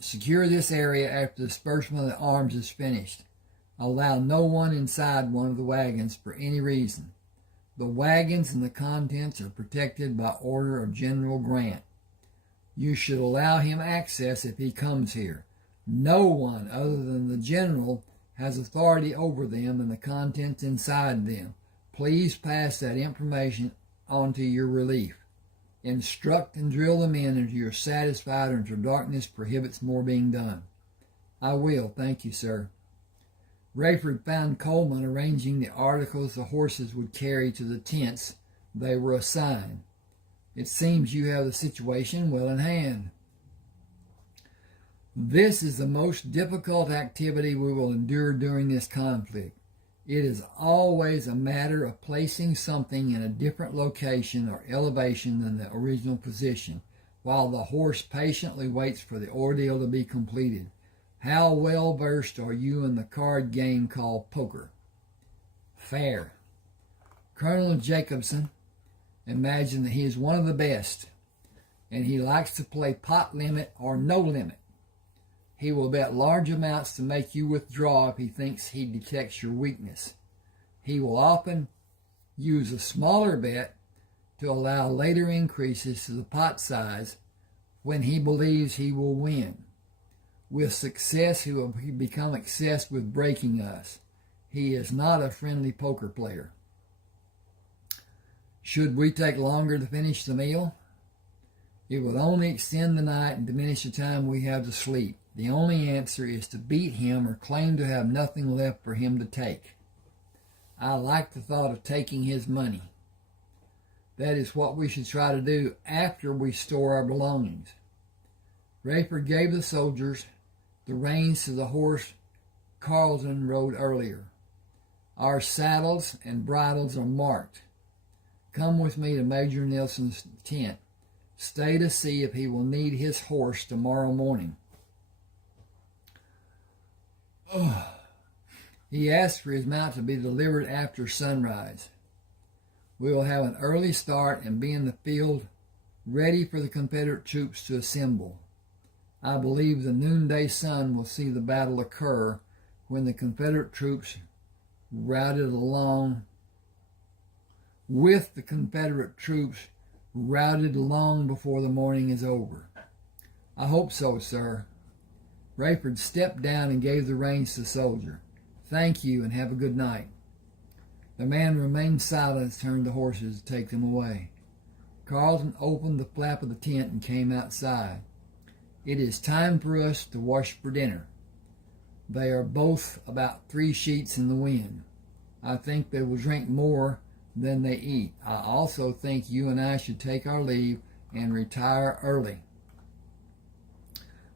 Secure this area after the disbursement of the arms is finished. Allow no one inside one of the wagons for any reason. The wagons and the contents are protected by order of General Grant. You should allow him access if he comes here. No one other than the general has authority over them and the contents inside them. Please pass that information on to your relief. Instruct and drill the men until you're satisfied or until darkness prohibits more being done. I will, thank you, sir. Rayford found Coleman arranging the articles the horses would carry to the tents they were assigned. It seems you have the situation well in hand. This is the most difficult activity we will endure during this conflict. It is always a matter of placing something in a different location or elevation than the original position, while the horse patiently waits for the ordeal to be completed. How well versed are you in the card game called poker? Fair. Colonel Jacobson imagined that he is one of the best, and he likes to play pot limit or no limit. He will bet large amounts to make you withdraw if he thinks he detects your weakness. He will often use a smaller bet to allow later increases to the pot size when he believes he will win. With success, he will become obsessed with breaking us. He is not a friendly poker player. Should we take longer to finish the meal? It would only extend the night and diminish the time we have to sleep. The only answer is to beat him or claim to have nothing left for him to take. I like the thought of taking his money. That is what we should try to do after we store our belongings. Rayford gave the soldiers the reins to the horse Carleton rode earlier. Our saddles and bridles are marked. Come with me to Major Nelson's tent. Stay to see if he will need his horse tomorrow morning. He asked for his mount to be delivered after sunrise. We will have an early start and be in the field ready for the Confederate troops to assemble. I believe the noonday sun will see the battle occur when the Confederate troops routed along before the morning is over. I hope so, sir. Rayford stepped down and gave the reins to the soldier. Thank you and have a good night. The man remained silent and turned the horses to take them away. Carleton opened the flap of the tent and came outside. It is time for us to wash for dinner. They are both about 3 sheets in the wind. I think they will drink more than they eat. I also think you and I should take our leave and retire early.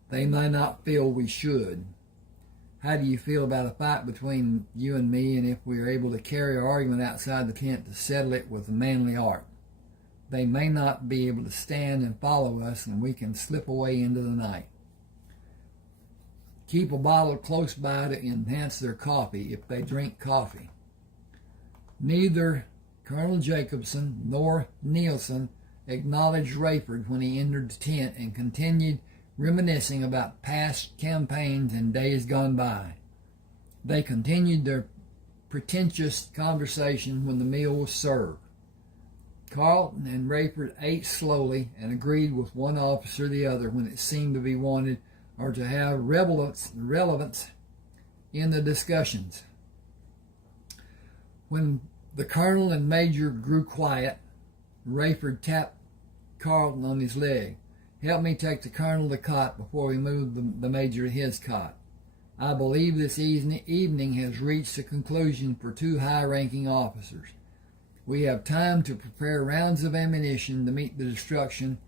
They may not feel we should. How do you feel about a fight between you and me, and if we are able to carry our argument outside the tent to settle it with a manly art? They may not be able to stand and follow us, and we can slip away into the night. Keep a bottle close by to enhance their coffee if they drink coffee. Neither Colonel Jacobson nor Nielsen acknowledged Rayford when he entered the tent and continued reminiscing about past campaigns and days gone by. They continued their pretentious conversation when the meal was served. Carlton and Rayford ate slowly and agreed with one officer or the other when it seemed to be wanted or to have relevance in the discussions. When the colonel and major grew quiet, Rayford tapped Carlton on his leg. "Help me take the colonel to the cot before we move the major to his cot. I believe this evening has reached a conclusion for two high-ranking officers. We have time to prepare rounds of ammunition to meet the destruction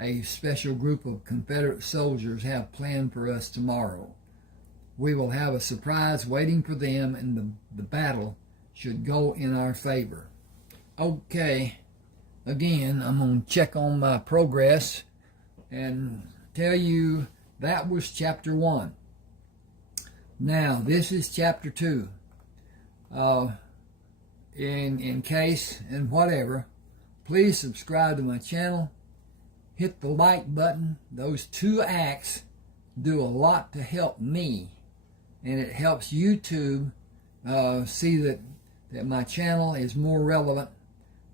a special group of Confederate soldiers have planned for us tomorrow. We will have a surprise waiting for them, and the battle should go in our favor." Okay, again, I'm going to check on my progress and tell you that was chapter 1. Now, this is chapter 2. In case and whatever, please subscribe to my channel. Hit the like button. Those 2 acts do a lot to help me, and it helps YouTube see that my channel is more relevant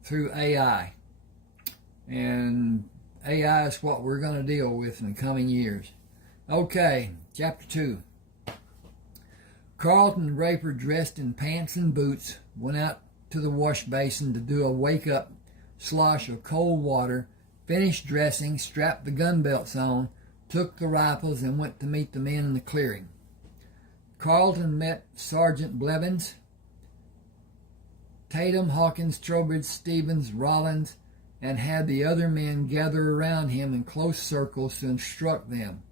through AI. And AI is what we're going to deal with in the coming years. Okay, chapter 2. Carlton and Rayford, dressed in pants and boots, went out to the wash basin to do a wake-up slosh of cold water, finished dressing, strapped the gun belts on, took the rifles, and went to meet the men in the clearing. Carlton met Sergeant Blevins, Tatum, Hawkins, Trowbridge, Stevens, Rollins, and had the other men gather around him in close circles to instruct them.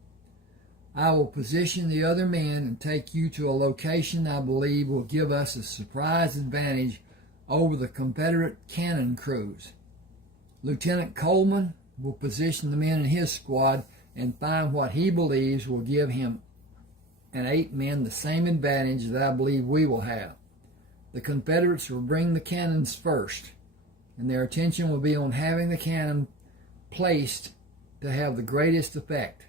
"I will position the other men and take you to a location I believe will give us a surprise advantage over the Confederate cannon crews. Lieutenant Coleman will position the men in his squad and find what he believes will give him and 8 men the same advantage that I believe we will have. The Confederates will bring the cannons first, and their attention will be on having the cannon placed to have the greatest effect.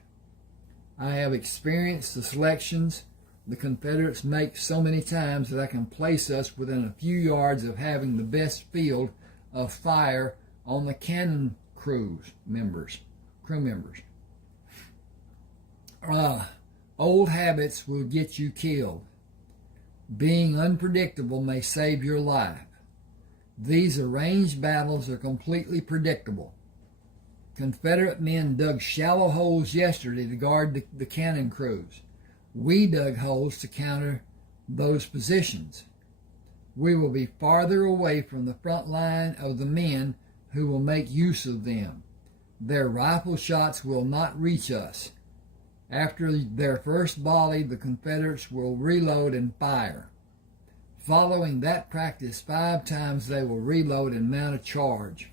I have experienced the selections the Confederates make so many times that I can place us within a few yards of having the best field of fire on the cannon crew members. Old habits will get you killed. Being unpredictable may save your life. These arranged battles are completely predictable. Confederate men dug shallow holes yesterday to guard the cannon crews. We dug holes to counter those positions. We will be farther away from the front line of the men who will make use of them. Their rifle shots will not reach us. After their first volley, the Confederates will reload and fire. Following that practice 5 times, they will reload and mount a charge.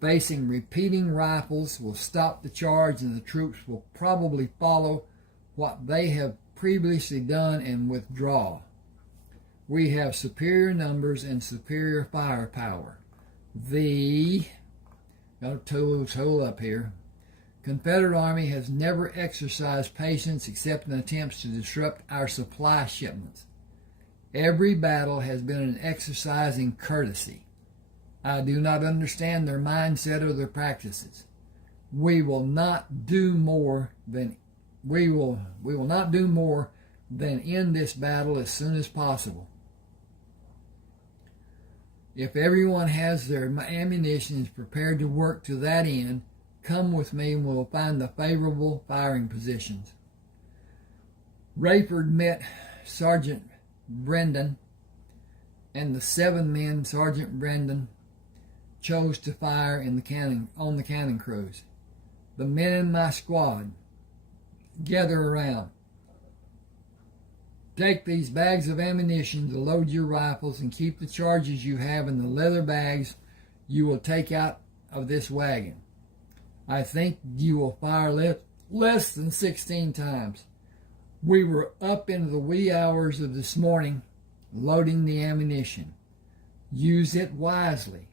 Facing repeating rifles will stop the charge, and the troops will probably follow what they have previously done and withdraw. We have superior numbers and superior firepower. Got a tool up here. Confederate Army has never exercised patience except in attempts to disrupt our supply shipments. Every battle has been an exercise in courtesy. I do not understand their mindset or their practices. We will not do more than end this battle as soon as possible. If everyone has their ammunition and is prepared to work to that end, come with me and we'll find the favorable firing positions. Rayford met Sergeant Brendan, and the 7 men Sergeant Brendan chose to fire on the cannon crews. The men in my squad, gather around. Take these bags of ammunition to load your rifles and keep the charges you have in the leather bags you will take out of this wagon. I think you will fire less than 16 times. We were up into the wee hours of this morning loading the ammunition. Use it wisely.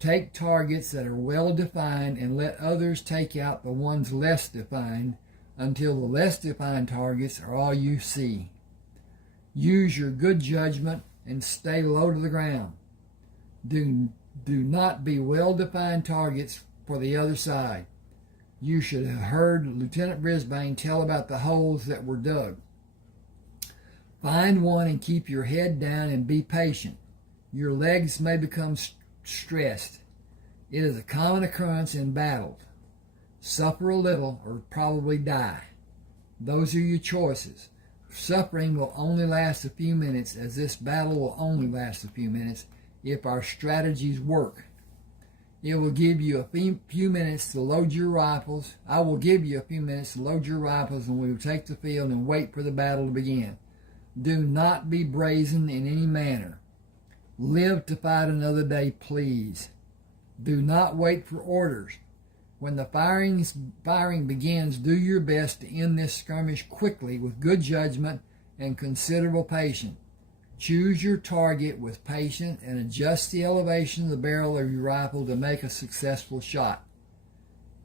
Take targets that are well defined and let others take out the ones less defined until the less defined targets are all you see. Use your good judgment and stay low to the ground. Do not be well-defined targets for the other side. You should have heard Lieutenant Brisbane tell about the holes that were dug. Find one and keep your head down and be patient. Your legs may become stressed. It is a common occurrence in battle. Suffer a little or probably die. Those are your choices. Suffering will only last a few minutes, as this battle will only last a few minutes if our strategies work. It will give you a few minutes to load your rifles. I will give you a few minutes to load your rifles, and we will take the field and wait for the battle to begin. Do not be brazen in any manner. Live to fight another day, please. Do not wait for orders. When the firing begins, do your best to end this skirmish quickly with good judgment and considerable patience. Choose your target with patience and adjust the elevation of the barrel of your rifle to make a successful shot.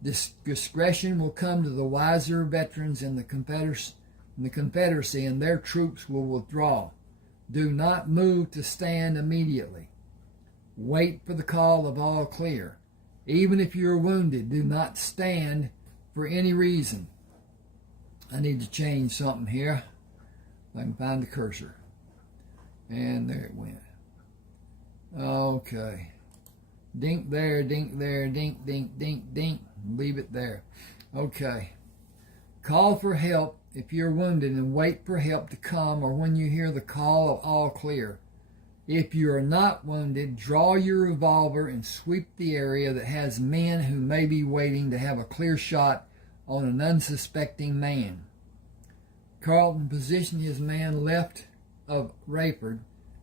Discretion will come to the wiser veterans in the Confederacy, and their troops will withdraw. Do not move to stand immediately. Wait for the call of all clear. Even if you are wounded, do not stand for any reason. I need to change something here. If I can find the cursor. And there it went. Okay. Dink there, dink there, dink, dink, dink, dink. Leave it there. Okay. Call for help if you're wounded and wait for help to come or when you hear the call of all clear. If you are not wounded, draw your revolver and sweep the area that has men who may be waiting to have a clear shot on an unsuspecting man. Carleton positioned his man left of Rayford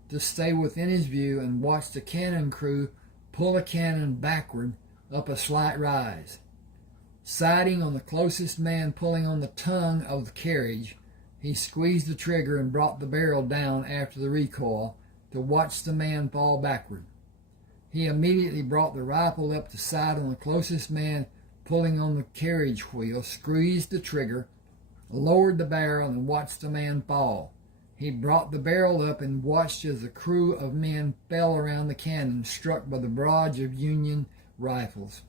to stay within his view and watched the cannon crew pull a cannon backward up a slight rise. Sighting on the closest man pulling on the tongue of the carriage, he squeezed the trigger and brought the barrel down after the recoil to watch the man fall backward. He immediately brought the rifle up to sight on the closest man pulling on the carriage wheel, squeezed the trigger, lowered the barrel, and watched the man fall. He brought the barrel up and watched as a crew of men fell around the cannon, struck by the barrage of Union rifles.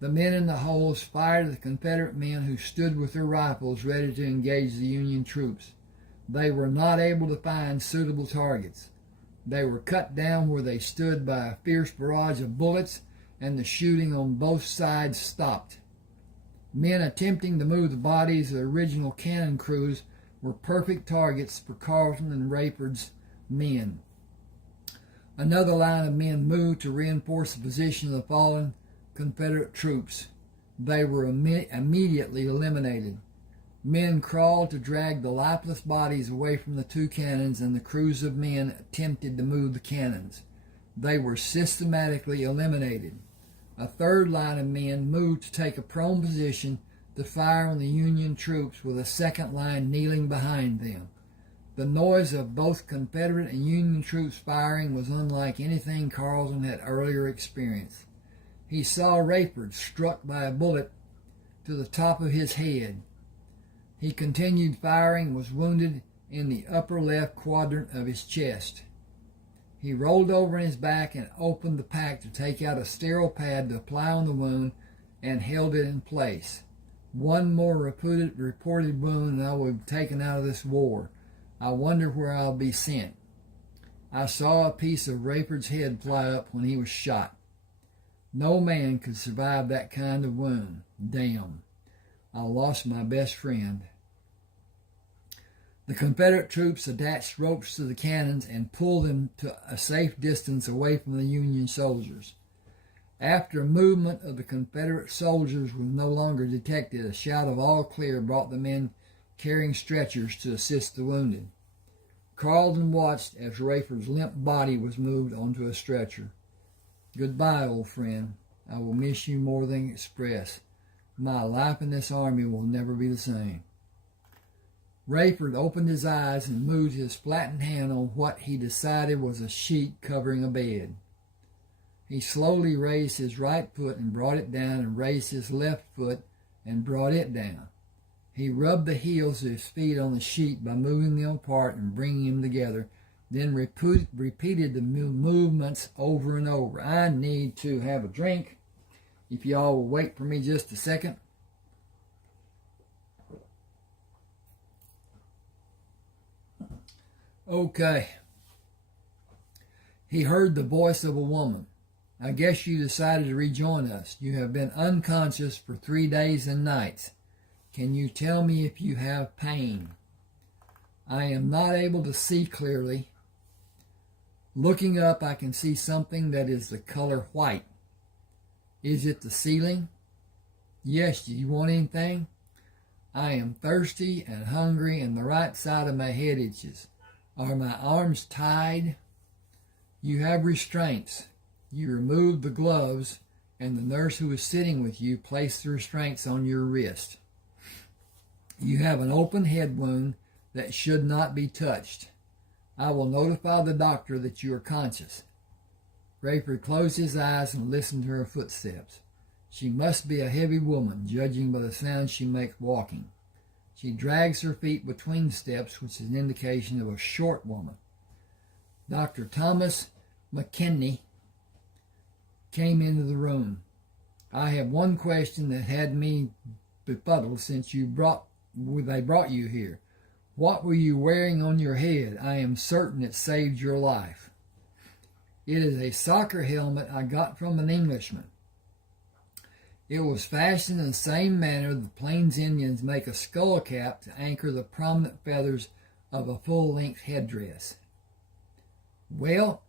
The men in the holes fired at the Confederate men who stood with their rifles ready to engage the Union troops. They were not able to find suitable targets. They were cut down where they stood by a fierce barrage of bullets, and the shooting on both sides stopped. Men attempting to move the bodies of the original cannon crews were perfect targets for Carleton and Rayford's men. Another line of men moved to reinforce the position of the fallen Confederate troops. They were immediately eliminated. Men crawled to drag the lifeless bodies away from the two cannons, and the crews of men attempted to move the cannons. They were systematically eliminated. A third line of men moved to take a prone position to fire on the Union troops with a second line kneeling behind them. The noise of both Confederate and Union troops firing was unlike anything Carleton had earlier experienced. He saw Rayford struck by a bullet to the top of his head. He continued firing and was wounded in the upper left quadrant of his chest. He rolled over on his back and opened the pack to take out a sterile pad to apply on the wound and held it in place. One more reported wound and I will be taken out of this war. I wonder where I'll be sent. I saw a piece of Rayford's head fly up when he was shot. No man could survive that kind of wound. Damn. I lost my best friend. The Confederate troops attached ropes to the cannons and pulled them to a safe distance away from the Union soldiers. After movement of the Confederate soldiers was no longer detected, a shout of all clear brought the men carrying stretchers to assist the wounded. Carleton watched as Rayford's limp body was moved onto a stretcher. Goodbye, old friend. I will miss you more than express. My life in this army will never be the same. Rayford opened his eyes and moved his flattened hand on what he decided was a sheet covering a bed. He slowly raised his right foot and brought it down, and raised his left foot and brought it down. He rubbed the heels of his feet on the sheet by moving them apart and bringing them together, then repeated the movements over and over. I need to have a drink. If y'all will wait for me just a second. Okay. He heard the voice of a woman. I guess you decided to rejoin us. You have been unconscious for 3 days and nights. Can you tell me if you have pain? I am not able to see clearly. Looking up, I can see something that is the color white. Is it the ceiling? Yes, do you want anything? I am thirsty and hungry, and the right side of my head itches. Are my arms tied? You have restraints. You removed the gloves, and the nurse who was sitting with you placed the restraints on your wrist. You have an open head wound that should not be touched. I will notify the doctor that you are conscious. Rayford closed his eyes and listened to her footsteps. She must be a heavy woman, judging by the sound she makes walking. She drags her feet between steps, which is an indication of a short woman. Dr. Thomas McKinney came into the room. I have one question that had me befuddled since they brought you here. What were you wearing on your head? I am certain it saved your life. It is a soccer helmet I got from an Englishman. It was fashioned in the same manner the Plains Indians make a skull cap to anchor the prominent feathers of a full-length headdress. Well,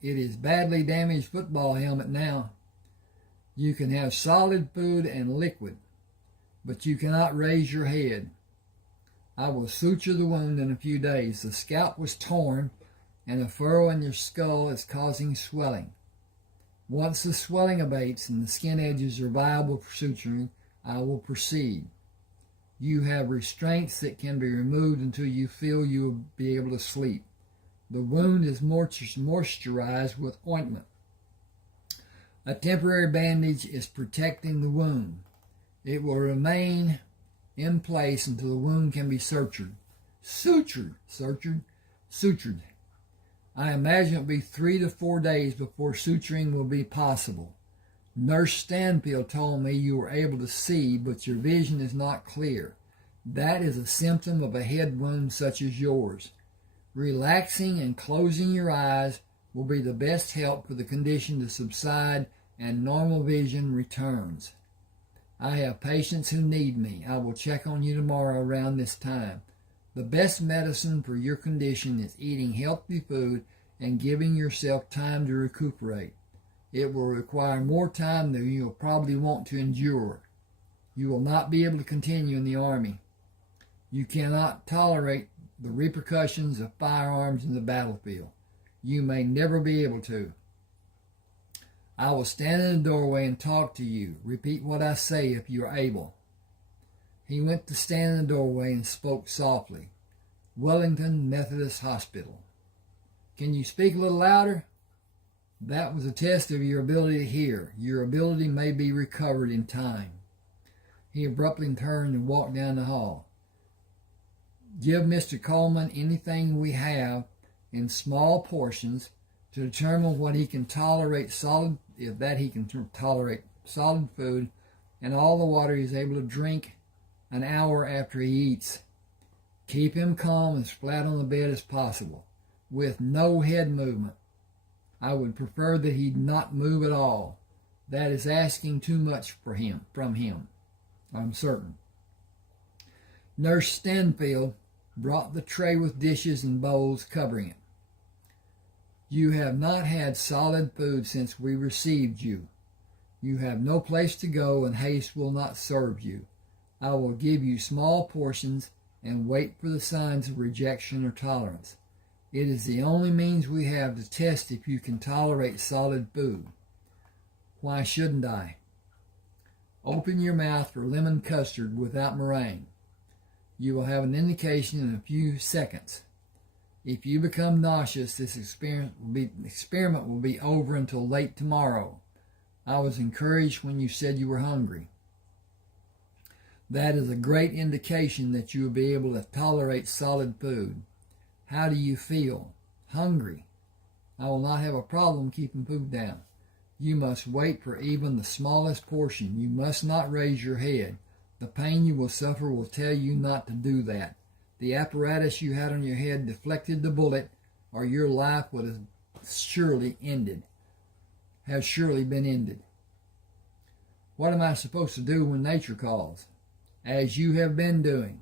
it is badly damaged football helmet now. You can have solid food and liquid, but you cannot raise your head. I will suture the wound in a few days. The scalp was torn, and a furrow in your skull is causing swelling. Once the swelling abates and the skin edges are viable for suturing, I will proceed. You have restraints that can be removed until you feel you will be able to sleep. The wound is moisturized with ointment. A temporary bandage is protecting the wound. It will remain in place until the wound can be sutured. Sutured. I imagine it will be 3 to 4 days before suturing will be possible. Nurse Stanfield told me you were able to see, but your vision is not clear. That is a symptom of a head wound such as yours. Relaxing and closing your eyes will be the best help for the condition to subside and normal vision returns. I have patients who need me. I will check on you tomorrow around this time. The best medicine for your condition is eating healthy food and giving yourself time to recuperate. It will require more time than you will probably want to endure. You will not be able to continue in the Army. You cannot tolerate the repercussions of firearms in the battlefield. You may never be able to. I will stand in the doorway and talk to you. Repeat what I say if you are able. He went to stand in the doorway and spoke softly. Wellington Methodist Hospital. Can you speak a little louder? That was a test of your ability to hear. Your ability may be recovered in time. He abruptly turned and walked down the hall. Give Mr. Coleman anything we have in small portions to determine what he can tolerate he can tolerate solid food and all the water he is able to drink an hour after he eats. Keep him calm as flat on the bed as possible, with no head movement. I would prefer that he not move at all. That is asking too much from him, I'm certain. Nurse Stanfield brought the tray with dishes and bowls covering it. You have not had solid food since we received you. You have no place to go, and haste will not serve you. I will give you small portions and wait for the signs of rejection or tolerance. It is the only means we have to test if you can tolerate solid food. Why shouldn't I? Open your mouth for lemon custard without meringue. You will have an indication in a few seconds. If you become nauseous, this experiment will be over until late tomorrow. I was encouraged when you said you were hungry. That is a great indication that you will be able to tolerate solid food. How do you feel? Hungry. I will not have a problem keeping food down. You must wait for even the smallest portion. You must not raise your head. The pain you will suffer will tell you not to do that. The apparatus you had on your head deflected the bullet, or your life would have surely been ended. What am I supposed to do when nature calls? As you have been doing,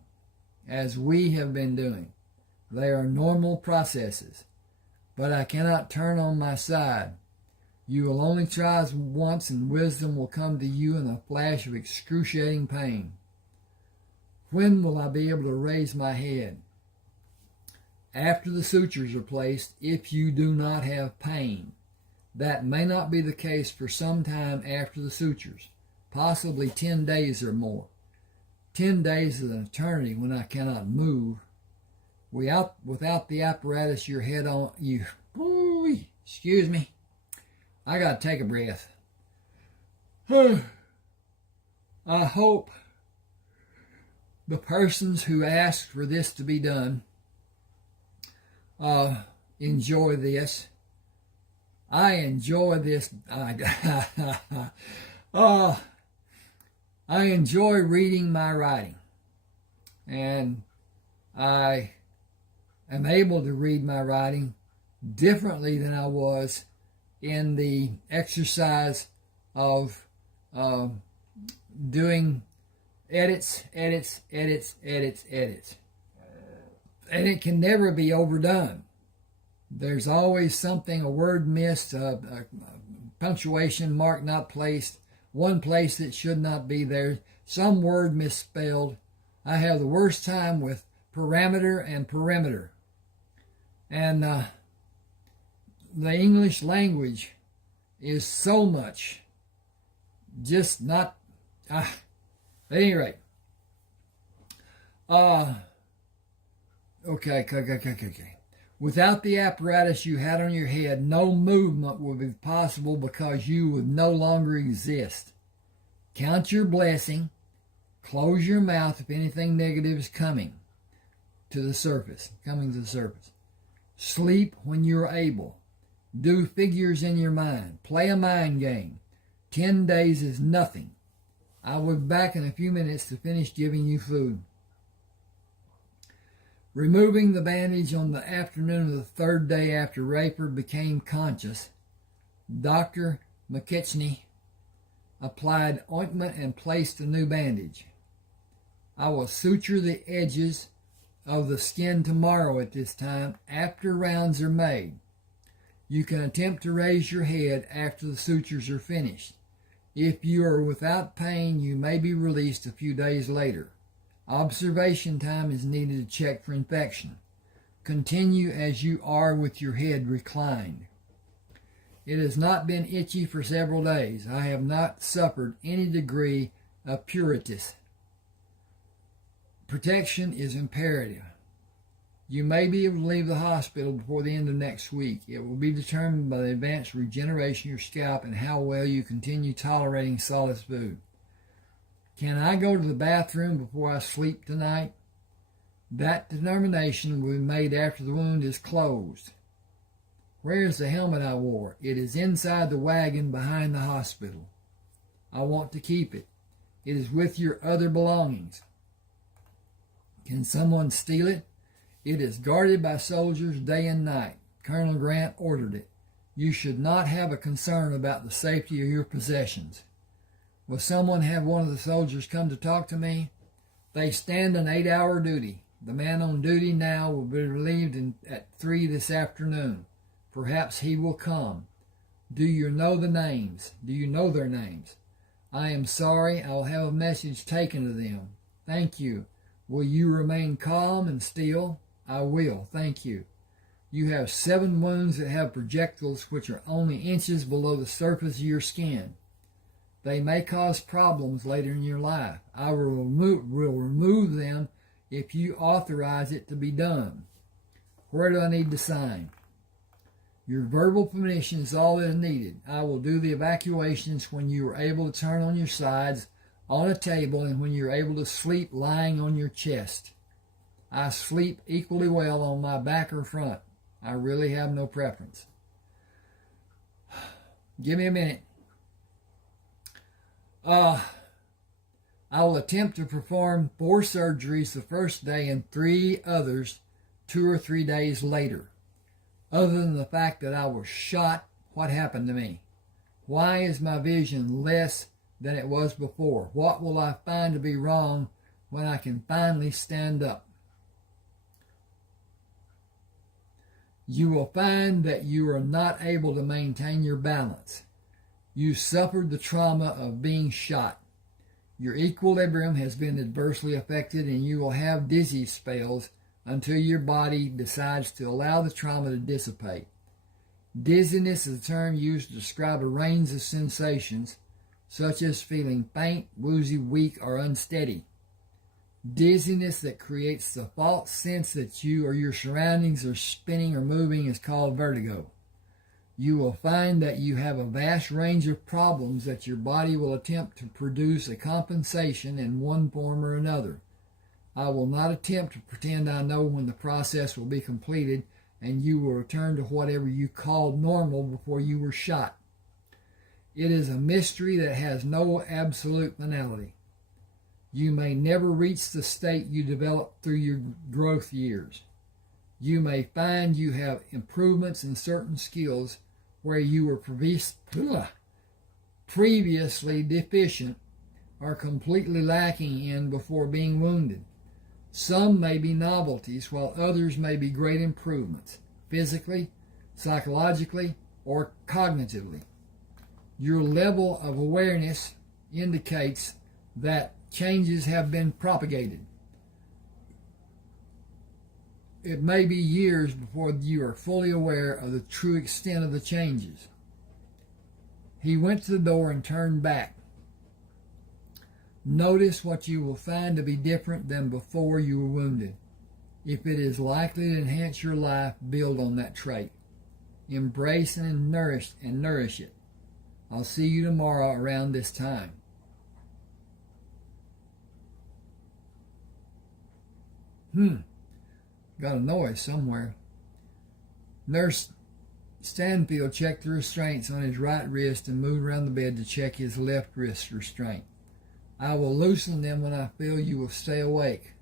as we have been doing. They are normal processes. But I cannot turn on my side. You will only try once, and wisdom will come to you in a flash of excruciating pain. When will I be able to raise my head? After the sutures are placed, if you do not have pain. That may not be the case for some time after the sutures, possibly 10 days or more. 10 days is an eternity when I cannot move. Without the apparatus your head on you. Excuse me. I gotta take a breath. I hope the persons who asked for this to be done enjoy this. I enjoy this. I enjoy reading my writing, and I am able to read my writing differently than I was in the exercise of doing edits. And it can never be overdone. There's always something, a word missed, a punctuation mark not placed, one place that should not be there, some word misspelled. I have the worst time with parameter and perimeter. And the English language is so much just not... at any rate. Okay. Without the apparatus you had on your head, no movement would be possible because you would no longer exist. Count your blessing. Close your mouth if anything negative is coming to the surface. Sleep when you're able. Do figures in your mind. Play a mind game. 10 days is nothing. I will be back in a few minutes to finish giving you food. Removing the bandage on the afternoon of the third day after Rayford became conscious, Dr. McKechnie applied ointment and placed a new bandage. I will suture the edges of the skin tomorrow at this time after rounds are made. You can attempt to raise your head after the sutures are finished. If you are without pain, you may be released a few days later. Observation time is needed to check for infection. Continue as you are with your head reclined. It has not been itchy for several days. I have not suffered any degree of pruritus. Protection is imperative. You may be able to leave the hospital before the end of next week. It will be determined by the advanced regeneration of your scalp and how well you continue tolerating solid food. Can I go to the bathroom before I sleep tonight? That determination will be made after the wound is closed. Where is the helmet I wore? It is inside the wagon behind the hospital. I want to keep it. It is with your other belongings. Can someone steal it? It is guarded by soldiers day and night. Colonel Grant ordered it. You should not have a concern about the safety of your possessions. Will someone have one of the soldiers come to talk to me? They stand an 8-hour duty. The man on duty now will be relieved at 3 this afternoon. Perhaps he will come. Do you know their names? I am sorry. I will have a message taken to them. Thank you. Will you remain calm and still? I will. Thank you. You have 7 wounds that have projectiles which are only inches below the surface of your skin. They may cause problems later in your life. I will remove them if you authorize it to be done. Where do I need to sign? Your verbal permission is all that is needed. I will do the evacuations when you are able to turn on your sides on a table and when you're able to sleep lying on your chest. I sleep equally well on my back or front. I really have no preference. Give me a minute. I will attempt to perform 4 surgeries the first day and 3 others 2 or 3 days later. Other than the fact that I was shot, what happened to me? Why is my vision less than it was before? What will I find to be wrong when I can finally stand up? You will find that you are not able to maintain your balance. You suffered the trauma of being shot. Your equilibrium has been adversely affected, and you will have dizzy spells until your body decides to allow the trauma to dissipate. Dizziness is a term used to describe a range of sensations, such as feeling faint, woozy, weak, or unsteady. Dizziness that creates the false sense that you or your surroundings are spinning or moving is called vertigo. You will find that you have a vast range of problems that your body will attempt to produce a compensation in one form or another. I will not attempt to pretend I know when the process will be completed and you will return to whatever you called normal before you were shot. It is a mystery that has no absolute finality. You may never reach the state you developed through your growth years. You may find you have improvements in certain skills where you were previously deficient or completely lacking in before being wounded. Some may be novelties, while others may be great improvements, physically, psychologically, or cognitively. Your level of awareness indicates that changes have been propagated. It may be years before you are fully aware of the true extent of the changes. He went to the door and turned back. Notice what you will find to be different than before you were wounded. If it is likely to enhance your life, build on that trait. Embrace and nourish it. I'll see you tomorrow around this time. Got a noise somewhere. Nurse Stanfield checked the restraints on his right wrist and moved around the bed to check his left wrist restraint. I will loosen them when I feel you will stay awake.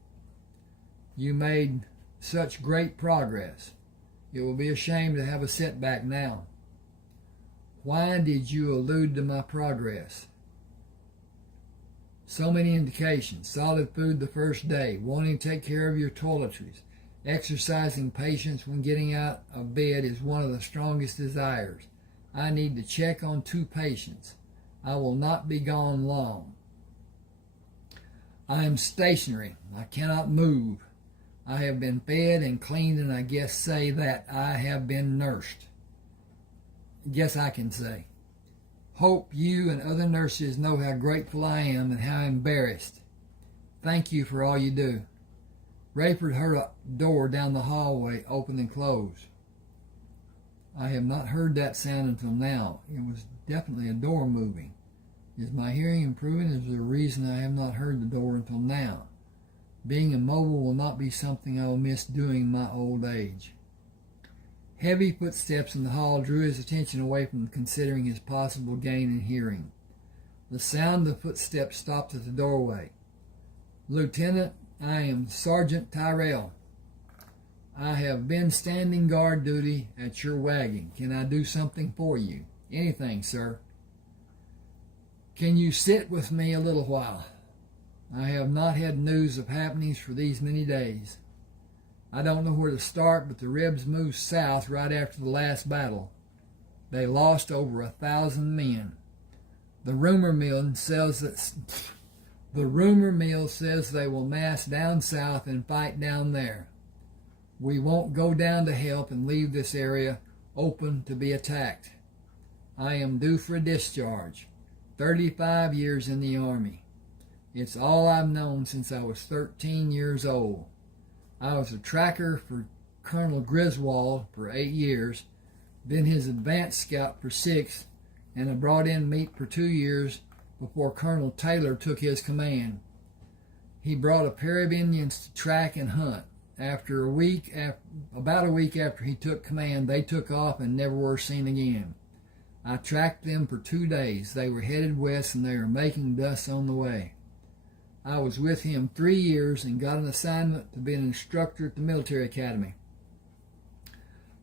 You made such great progress. It will be a shame to have a setback now. Why did you allude to my progress? So many indications. Solid food the first day. Wanting to take care of your toiletries. Exercising patience when getting out of bed is one of the strongest desires. I need to check on 2 patients. I will not be gone long. I am stationary. I cannot move. I have been fed and cleaned, and I guess say that I have been nursed. Guess I can say. Hope you and other nurses know how grateful I am and how embarrassed. Thank you for all you do. Rayford heard a door down the hallway open and close. I have not heard that sound until now. It was definitely a door moving. Is my hearing improving? Is there a reason I have not heard the door until now? Being immobile will not be something I will miss doing in my old age. Heavy footsteps in the hall drew his attention away from considering his possible gain in hearing. The sound of footsteps stopped at the doorway. Lieutenant, I am Sergeant Tyrell. I have been standing guard duty at your wagon. Can I do something for you? Anything, sir. Can you sit with me a little while? I have not had news of happenings for these many days. I don't know where to start, but the Rebs moved south right after the last battle. They lost over 1,000 men. The rumor mill says they will mass down south and fight down there. We won't go down to help and leave this area open to be attacked. I am due for a discharge. 35 years in the Army. It's all I've known since I was 13 years old. I was a tracker for Colonel Griswold for 8 years, then his advance scout for 6, and I brought in meat for 2 years before Colonel Taylor took his command. He brought a pair of Indians to track and hunt. About a week after he took command, they took off and never were seen again. I tracked them for 2 days. They were headed west and they were making dust on the way. I was with him 3 years and got an assignment to be an instructor at the military academy.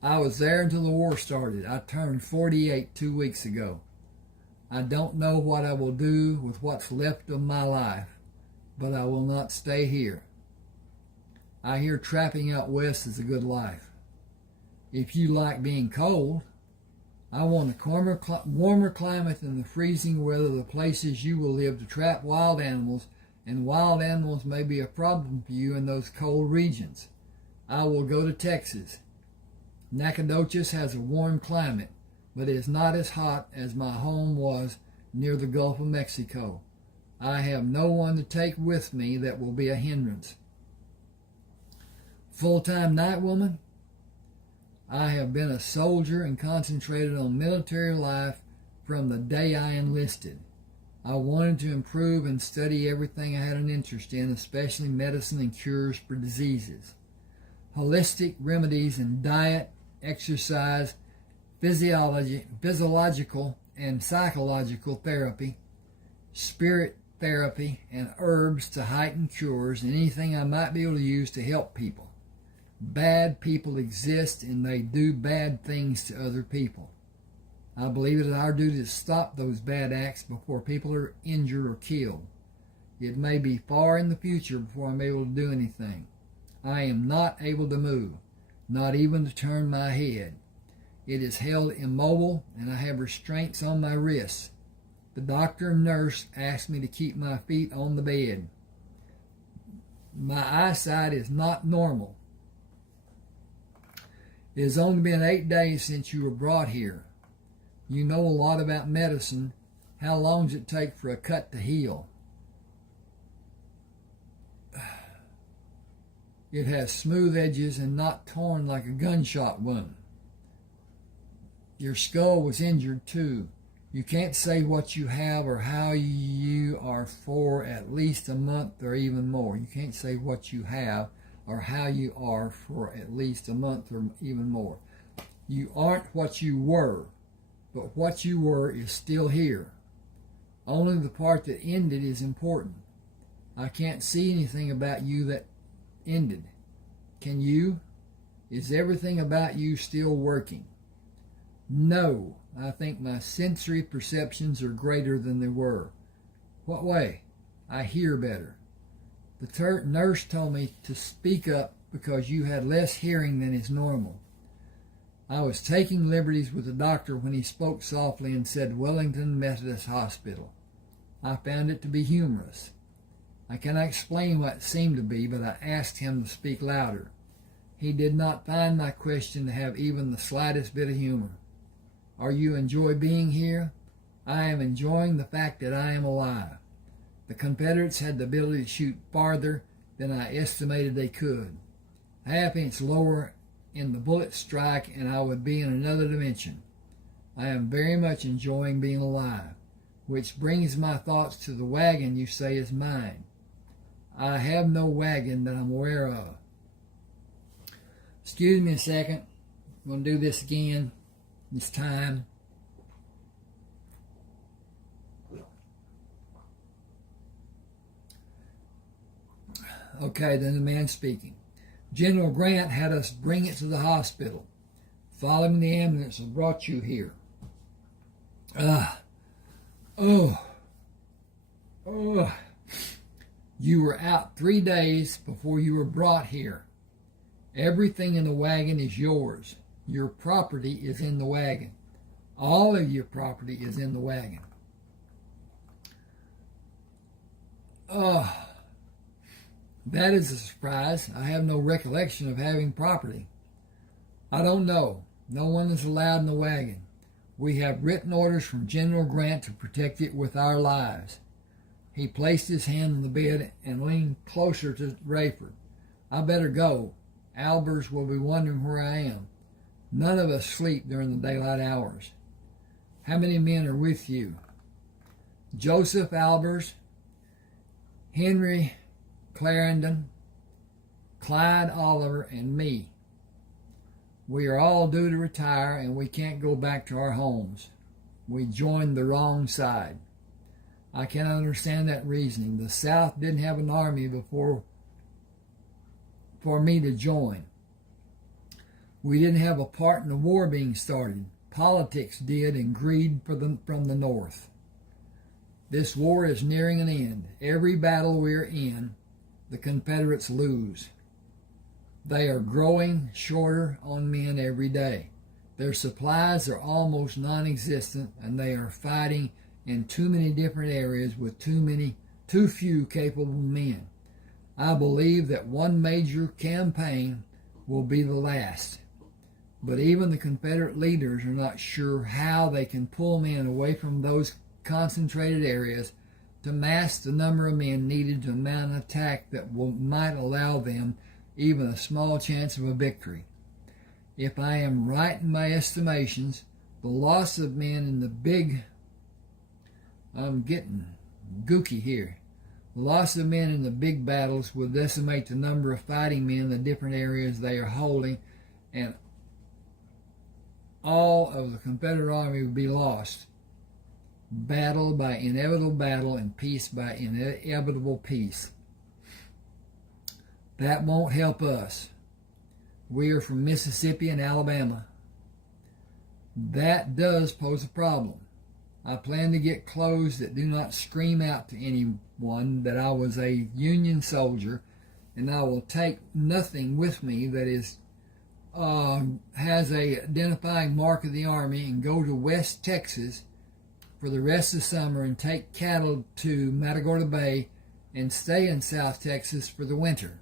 I was there until the war started. I turned 48 2 weeks ago. I don't know what I will do with what's left of my life, but I will not stay here. I hear trapping out west is a good life. If you like being cold, I want a warmer climate than the freezing weather of the places you will live to trap wild animals, and wild animals may be a problem for you in those cold regions. I will go to Texas. Nacogdoches has a warm climate, but it is not as hot as my home was near the Gulf of Mexico. I have no one to take with me that will be a hindrance. Full-time night woman? I have been a soldier and concentrated on military life from the day I enlisted. I wanted to improve and study everything I had an interest in, especially medicine and cures for diseases. Holistic remedies in diet, exercise, physiological and psychological therapy, spirit therapy, and herbs to heighten cures, and anything I might be able to use to help people. Bad people exist and they do bad things to other people. I believe it is our duty to stop those bad acts before people are injured or killed. It may be far in the future before I'm able to do anything. I am not able to move, not even to turn my head. It is held immobile and I have restraints on my wrists. The doctor and nurse asked me to keep my feet on the bed. My eyesight is not normal. It has only been 8 days since you were brought here. You know a lot about medicine. How long does it take for a cut to heal? It has smooth edges and not torn like a gunshot wound. Your skull was injured too. You can't say what you have or how you are for at least a month or even more. You can't say what you have or how you are for at least a month or even more. You aren't what you were, but what you were is still here. Only the part that ended is important. I can't see anything about you that ended. Can you? Is everything about you still working? No, I think my sensory perceptions are greater than they were. What way? I hear better. The nurse told me to speak up because you had less hearing than is normal. I was taking liberties with the doctor when he spoke softly and said Wellington Methodist Hospital. I found it to be humorous. I cannot explain what it seemed to be, but I asked him to speak louder. He did not find my question to have even the slightest bit of humor. Are you enjoy being here? I am enjoying the fact that I am alive. The Confederates had the ability to shoot farther than I estimated they could. Half inch lower in the bullet strike and I would be in another dimension. I am very much enjoying being alive, which brings my thoughts to the wagon you say is mine. I have no wagon that I'm aware of. Excuse me a second. I'm going to do this again. This time. Okay, then the man speaking. General Grant had us bring it to the hospital. Following the ambulance that brought you here. You were out 3 days before you were brought here. Everything in the wagon is yours. Your property is in the wagon. All of your property is in the wagon. That is a surprise. I have no recollection of having property. I don't know. No one is allowed in the wagon. We have written orders from General Grant to protect it with our lives. He placed his hand on the bed and leaned closer to Rayford. I better go. Albers will be wondering where I am. None of us sleep during the daylight hours. How many men are with you? Joseph Albers, Henry Clarendon, Clyde Oliver, and me. We are all due to retire, and we can't go back to our homes. We joined the wrong side. I cannot understand that reasoning. The South didn't have an army before for me to join. We didn't have a part in the war being started. Politics did, and greed from the North. This war is nearing an end. Every battle we're in, the Confederates lose. They are growing shorter on men every day. Their supplies are almost non-existent, and they are fighting in too many different areas with too few capable men. I believe that one major campaign will be the last. But even the Confederate leaders are not sure how they can pull men away from those concentrated areas to mass the number of men needed to mount an attack that might allow them even a small chance of a victory. If I am right in my estimations, the loss of men in the big... I'm getting gooky here. The loss of men in the big battles will decimate the number of fighting men in the different areas they are holding, and all of the Confederate army will be lost. Battle by inevitable battle and peace by inevitable peace. That won't help us. We are from Mississippi and Alabama. That does pose a problem. I plan to get clothes that do not scream out to anyone that I was a Union soldier, and I will take nothing with me that has a identifying mark of the Army, and go to West Texas for the rest of the summer and take cattle to Matagorda Bay and stay in South Texas for the winter.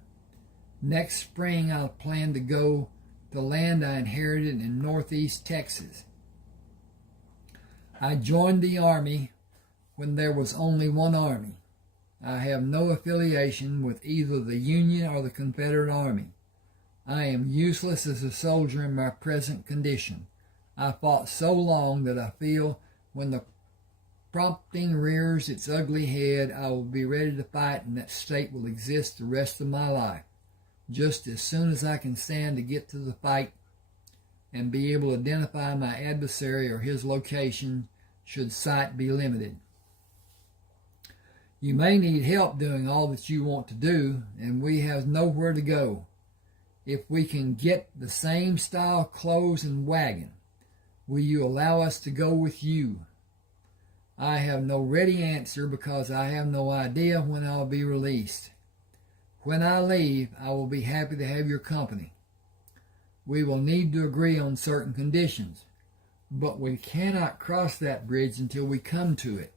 Next spring, I'll plan to go to land I inherited in northeast Texas. I joined the Army when there was only one Army. I have no affiliation with either the Union or the Confederate Army. I am useless as a soldier in my present condition. I fought so long that I feel when the prompting rears its ugly head, I will be ready to fight, and that state will exist the rest of my life. Just as soon as I can stand to get to the fight and be able to identify my adversary or his location should sight be limited. You may need help doing all that you want to do, and we have nowhere to go. If we can get the same style clothes and wagon, will you allow us to go with you? I have no ready answer because I have no idea when I'll be released. When I leave, I will be happy to have your company. We will need to agree on certain conditions, but we cannot cross that bridge until we come to it.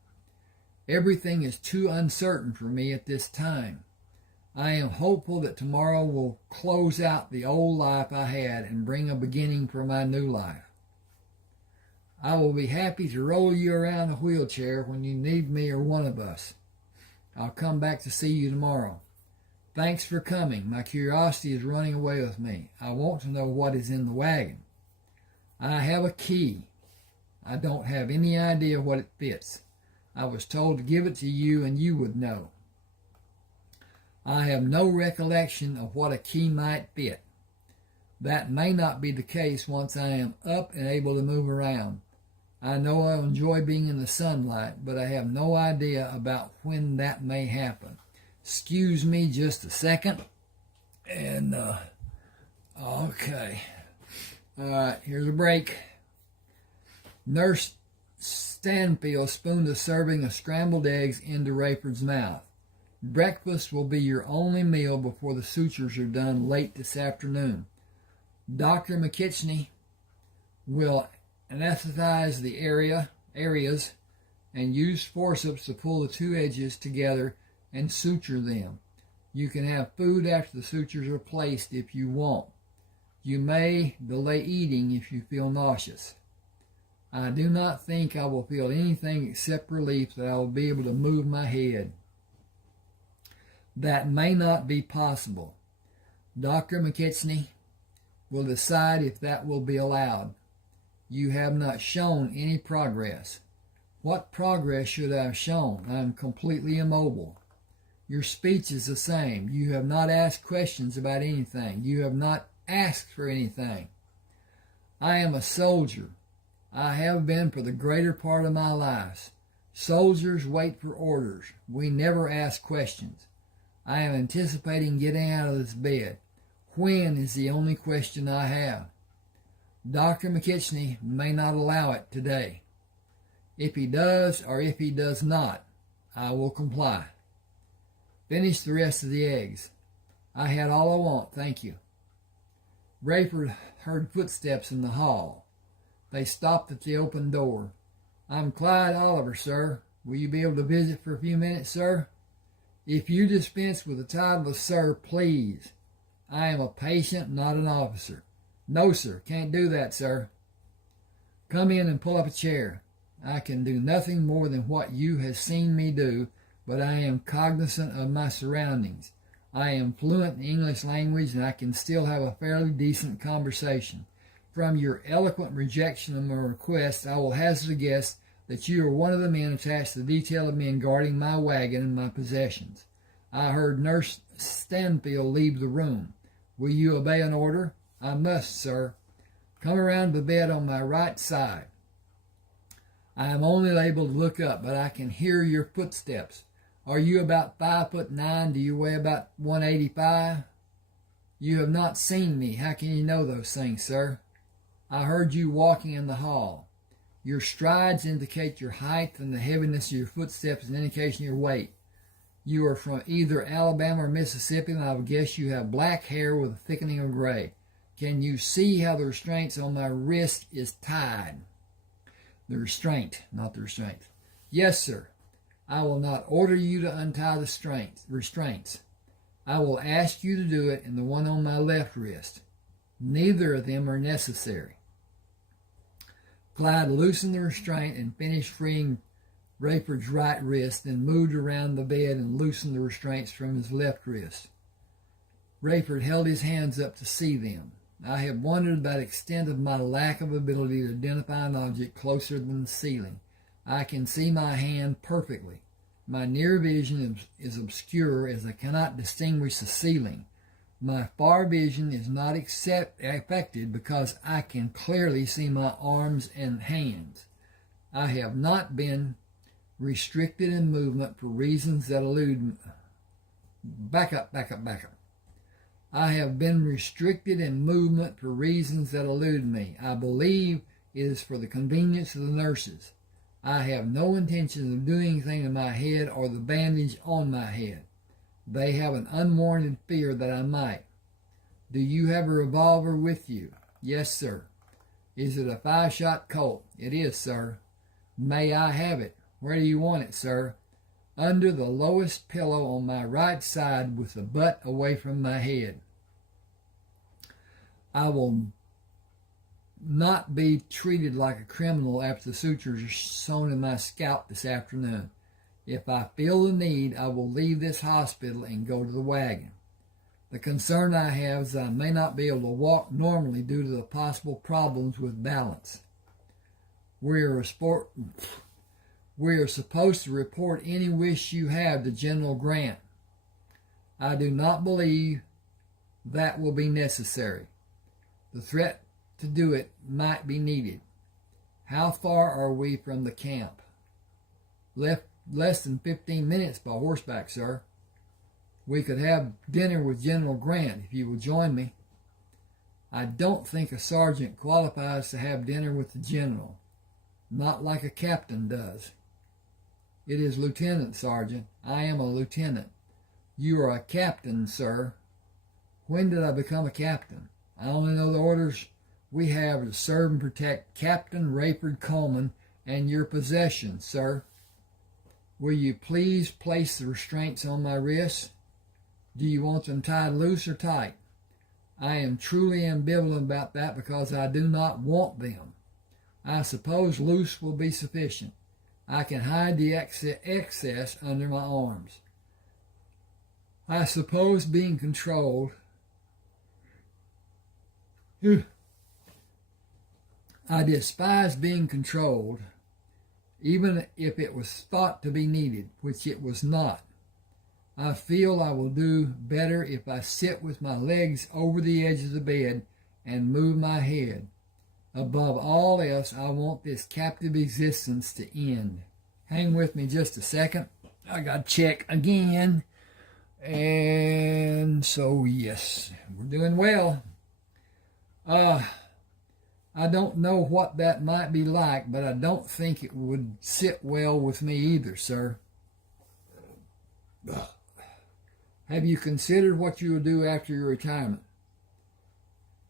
Everything is too uncertain for me at this time. I am hopeful that tomorrow will close out the old life I had and bring a beginning for my new life. I will be happy to roll you around a wheelchair when you need me or one of us. I'll come back to see you tomorrow. Thanks for coming. My curiosity is running away with me. I want to know what is in the wagon. I have a key. I don't have any idea what it fits. I was told to give it to you and you would know. I have no recollection of what a key might fit. That may not be the case once I am up and able to move around. I know I'll enjoy being in the sunlight, but I have no idea about when that may happen. Excuse me just a second. And, okay. All right, here's a break. Nurse Stanfield spooned a serving of scrambled eggs into Rayford's mouth. Breakfast will be your only meal before the sutures are done late this afternoon. Dr. McKitchney will anesthetize the areas and use forceps to pull the two edges together and suture them. You can have food after the sutures are placed if you want. You may delay eating if you feel nauseous. I do not think I will feel anything except relief that I will be able to move my head. That may not be possible. Dr. McKechnie will decide if that will be allowed. You have not shown any progress. What progress should I have shown? I am completely immobile. Your speech is the same. You have not asked questions about anything. You have not asked for anything. I am a soldier. I have been for the greater part of my life. Soldiers wait for orders. We never ask questions. I am anticipating getting out of this bed. When is the only question I have. Dr. McKechnie may not allow it today. If he does or if he does not, I will comply. Finish the rest of the eggs. I had all I want, thank you. Rayford heard footsteps in the hall. They stopped at the open door. I'm Clyde Oliver, sir. Will you be able to visit for a few minutes, sir? If you dispense with the title of sir, please. I am a patient, not an officer. No, sir, can't do that, sir. Come in and pull up a chair. I can do nothing more than what you have seen me do, but I am cognizant of my surroundings. I am fluent in English language, and I can still have a fairly decent conversation. From your eloquent rejection of my request, I will hazard a guess that you are one of the men attached to the detail of men guarding my wagon and my possessions. I heard Nurse Stanfield leave the room. Will you obey an order? I must, sir. Come around the bed on my right side. I am only able to look up, but I can hear your footsteps. Are you about 5'9"? Do you weigh about 185? You have not seen me. How can you know those things, sir? I heard you walking in the hall. Your strides indicate your height, and the heaviness of your footsteps is an indication of your weight. You are from either Alabama or Mississippi, and I would guess you have black hair with a thickening of gray. Can you see how the restraints on my wrist is tied? The restraint, not the restraint. Yes, sir. I will not order you to untie the restraints. I will ask you to do it in the one on my left wrist. Neither of them are necessary. Clyde loosened the restraint and finished freeing Rayford's right wrist, then moved around the bed and loosened the restraints from his left wrist. Rayford held his hands up to see them. I have wondered about the extent of my lack of ability to identify an object closer than the ceiling. I can see my hand perfectly. My near vision is obscure as I cannot distinguish the ceiling. My far vision is not affected because I can clearly see my arms and hands. I have not been restricted in movement for reasons that elude... Back up. I have been restricted in movement for reasons that elude me. I believe it is for the convenience of the nurses. I have no intention of doing anything to my head or the bandage on my head. They have an unwarranted fear that I might. Do you have a revolver with you? Yes, sir. Is it a 5-shot Colt? It is, sir. May I have it? Where do you want it, sir? Under the lowest pillow on my right side with the butt away from my head. I will not be treated like a criminal after the sutures are sewn in my scalp this afternoon. If I feel the need, I will leave this hospital and go to the wagon. The concern I have is that I may not be able to walk normally due to the possible problems with balance. We are supposed to report any wish you have to General Grant. I do not believe that will be necessary. The threat to do it might be needed. How far are we from the camp? Less than 15 minutes by horseback, sir. We could have dinner with General Grant if you will join me. I don't think a sergeant qualifies to have dinner with the general. Not like a captain does. It is lieutenant, sergeant. I am a lieutenant. You are a captain, sir. When did I become a captain? I only know the orders we have are to serve and protect Captain Rayford Coleman and your possessions, sir. Will you please place the restraints on my wrists? Do you want them tied loose or tight? I am truly ambivalent about that because I do not want them. I suppose loose will be sufficient. I can hide the excess under my arms. I suppose being controlled. I despise being controlled, even if it was thought to be needed, which it was not. I feel I will do better if I sit with my legs over the edge of the bed and move my head. Above all else, I want this captive existence to end. Hang with me just a second. I got to check again. And so, yes, we're doing well. I don't know what that might be like, but I don't think it would sit well with me either, sir. Have you considered what you will do after your retirement?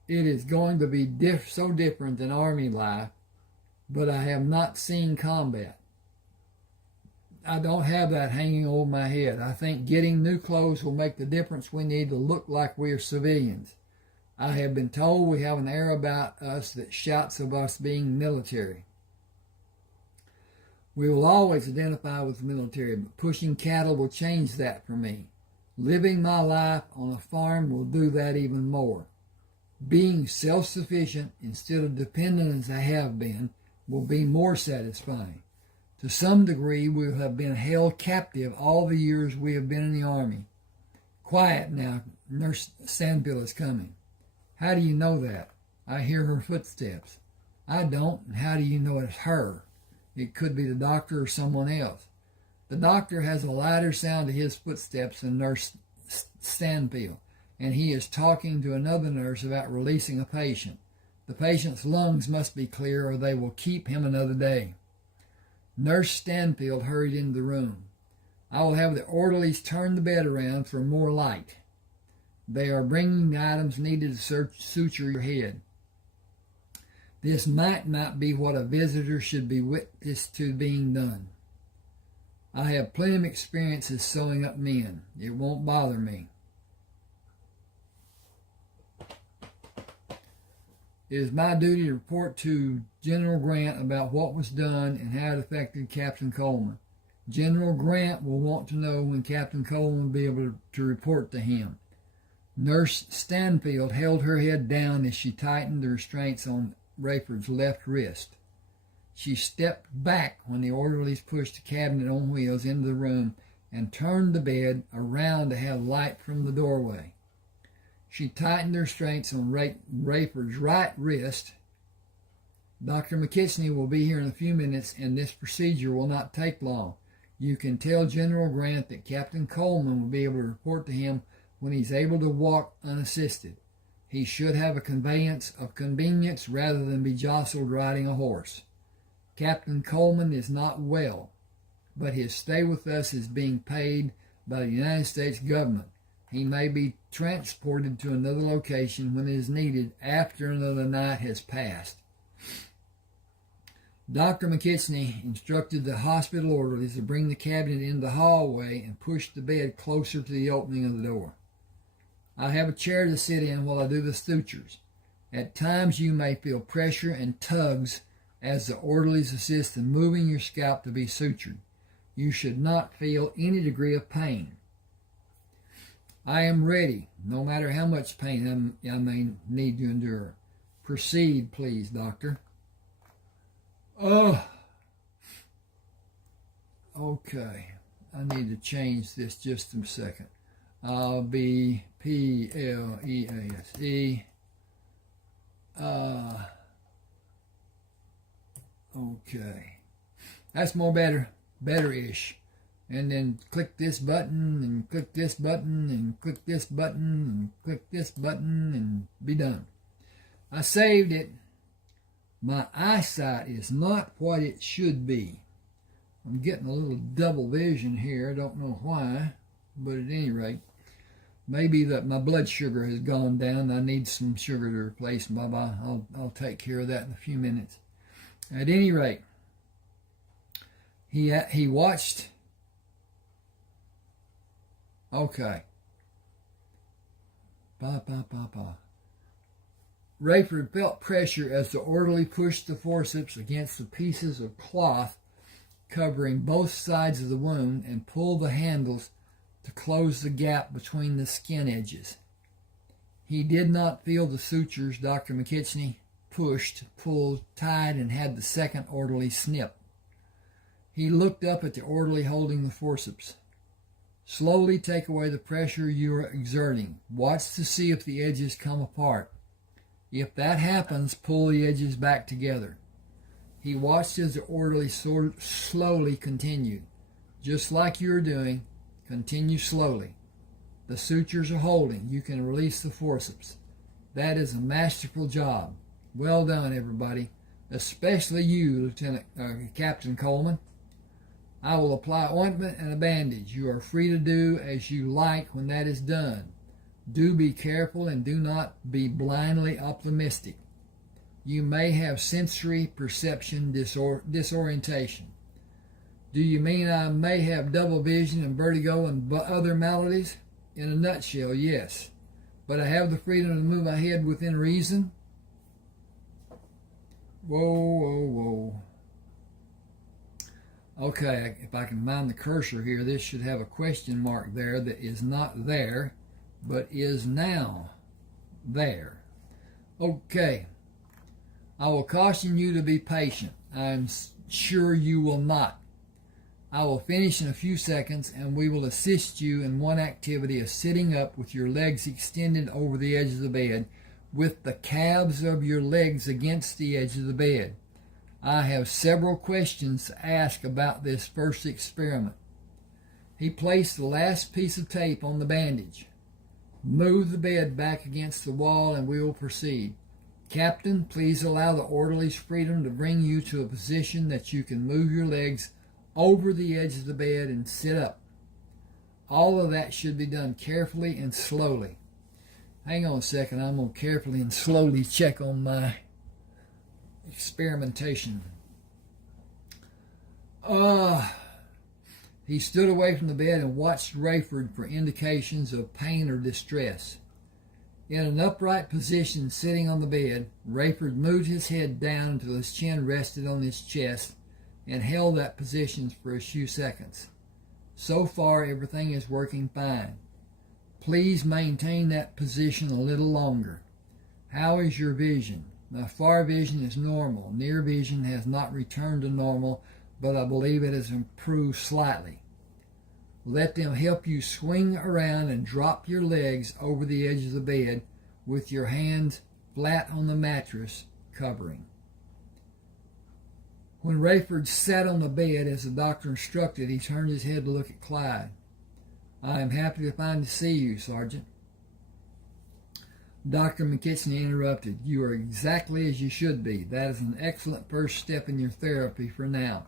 It is going to be so different than Army life, but I have not seen combat. I don't have that hanging over my head. I think getting new clothes will make the difference we need to look like we are civilians. I have been told we have an air about us that shouts of us being military. We will always identify with the military, but pushing cattle will change that for me. Living my life on a farm will do that even more. Being self-sufficient instead of dependent as I have been will be more satisfying. To some degree, we have been held captive all the years we have been in the Army. Quiet now, Nurse Stanfield is coming. How do you know that? I hear her footsteps. I don't, and how do you know it's her? It could be the doctor or someone else. The doctor has a lighter sound to his footsteps than Nurse Stanfield, and he is talking to another nurse about releasing a patient. The patient's lungs must be clear or they will keep him another day. Nurse Stanfield hurried into the room. I will have the orderlies turn the bed around for more light. They are bringing the items needed to suture your head. This might not be what a visitor should be witness to being done. I have plenty of experiences sewing up men. It won't bother me. It is my duty to report to General Grant about what was done and how it affected Captain Coleman. General Grant will want to know when Captain Coleman will be able to report to him. Nurse Stanfield held her head down as she tightened the restraints on Rayford's left wrist. She stepped back when the orderlies pushed the cabinet on wheels into the room and turned the bed around to have light from the doorway. She tightened the restraints on Rayford's right wrist. Dr. McKitchney will be here in a few minutes, and this procedure will not take long. You can tell General Grant that Captain Coleman will be able to report to him when he's able to walk unassisted. He should have a conveyance of convenience rather than be jostled riding a horse. Captain Coleman is not well, but his stay with us is being paid by the United States government. He may be transported to another location when it is needed after another night has passed. Dr. McKitchney instructed the hospital orderlies to bring the cabinet in the hallway and push the bed closer to the opening of the door. I have a chair to sit in while I do the sutures. At times you may feel pressure and tugs as the orderlies assist in moving your scalp to be sutured. You should not feel any degree of pain. I am ready, no matter how much pain I may need to endure. Proceed, please, doctor. Oh, okay. I need to change this just a second. I'll be P-L-E-A-S-E. Okay. That's more better-ish. And then click this button, and click this button, and click this button, and click this button, and be done. I saved it. My eyesight is not what it should be. I'm getting a little double vision here. I don't know why, but at any rate, maybe that my blood sugar has gone down. I need some sugar to replace. Bye-bye. I'll take care of that in a few minutes. At any rate, he watched. Okay. Bye. Rayford felt pressure as the orderly pushed the forceps against the pieces of cloth covering both sides of the wound and pulled the handles to close the gap between the skin edges. He did not feel the sutures Dr. McKitchney pushed, pulled, tied, and had the second orderly snip. He looked up at the orderly holding the forceps. Slowly take away the pressure you are exerting. Watch to see if the edges come apart. If that happens, pull the edges back together. He watched as the orderly slowly continued. Just like you're doing, continue slowly. The sutures are holding. You can release the forceps. That is a masterful job. Well done, everybody, especially you, Captain Coleman. I will apply ointment and a bandage. You are free to do as you like when that is done. Do be careful and do not be blindly optimistic. You may have sensory perception disorientation. Do you mean I may have double vision and vertigo and other maladies? In a nutshell, yes. But I have the freedom to move my head within reason. Whoa. Okay, if I can mind the cursor here, this should have a question mark there that is not there, but is now there. Okay. I will caution you to be patient. I'm sure you will not. I will finish in a few seconds, and we will assist you in one activity of sitting up with your legs extended over the edge of the bed, with the calves of your legs against the edge of the bed. I have several questions to ask about this first experiment. He placed the last piece of tape on the bandage. Move the bed back against the wall and we will proceed. Captain, please allow the orderly's freedom to bring you to a position that you can move your legs over the edge of the bed and sit up. All of that should be done carefully and slowly. Hang on a second, I'm going to carefully and slowly check on my experimentation. He stood away from the bed and watched Rayford for indications of pain or distress. In an upright position sitting on the bed, Rayford moved his head down until his chin rested on his chest and held that position for a few seconds. So far, everything is working fine. Please maintain that position a little longer. How is your vision? My far vision is normal. Near vision has not returned to normal, but I believe it has improved slightly. Let them help you swing around and drop your legs over the edge of the bed with your hands flat on the mattress covering. When Rayford sat on the bed as the doctor instructed, he turned his head to look at Clyde. I am happy to see you, Sergeant. Dr. McKitchney interrupted. You are exactly as you should be. That is an excellent first step in your therapy for now.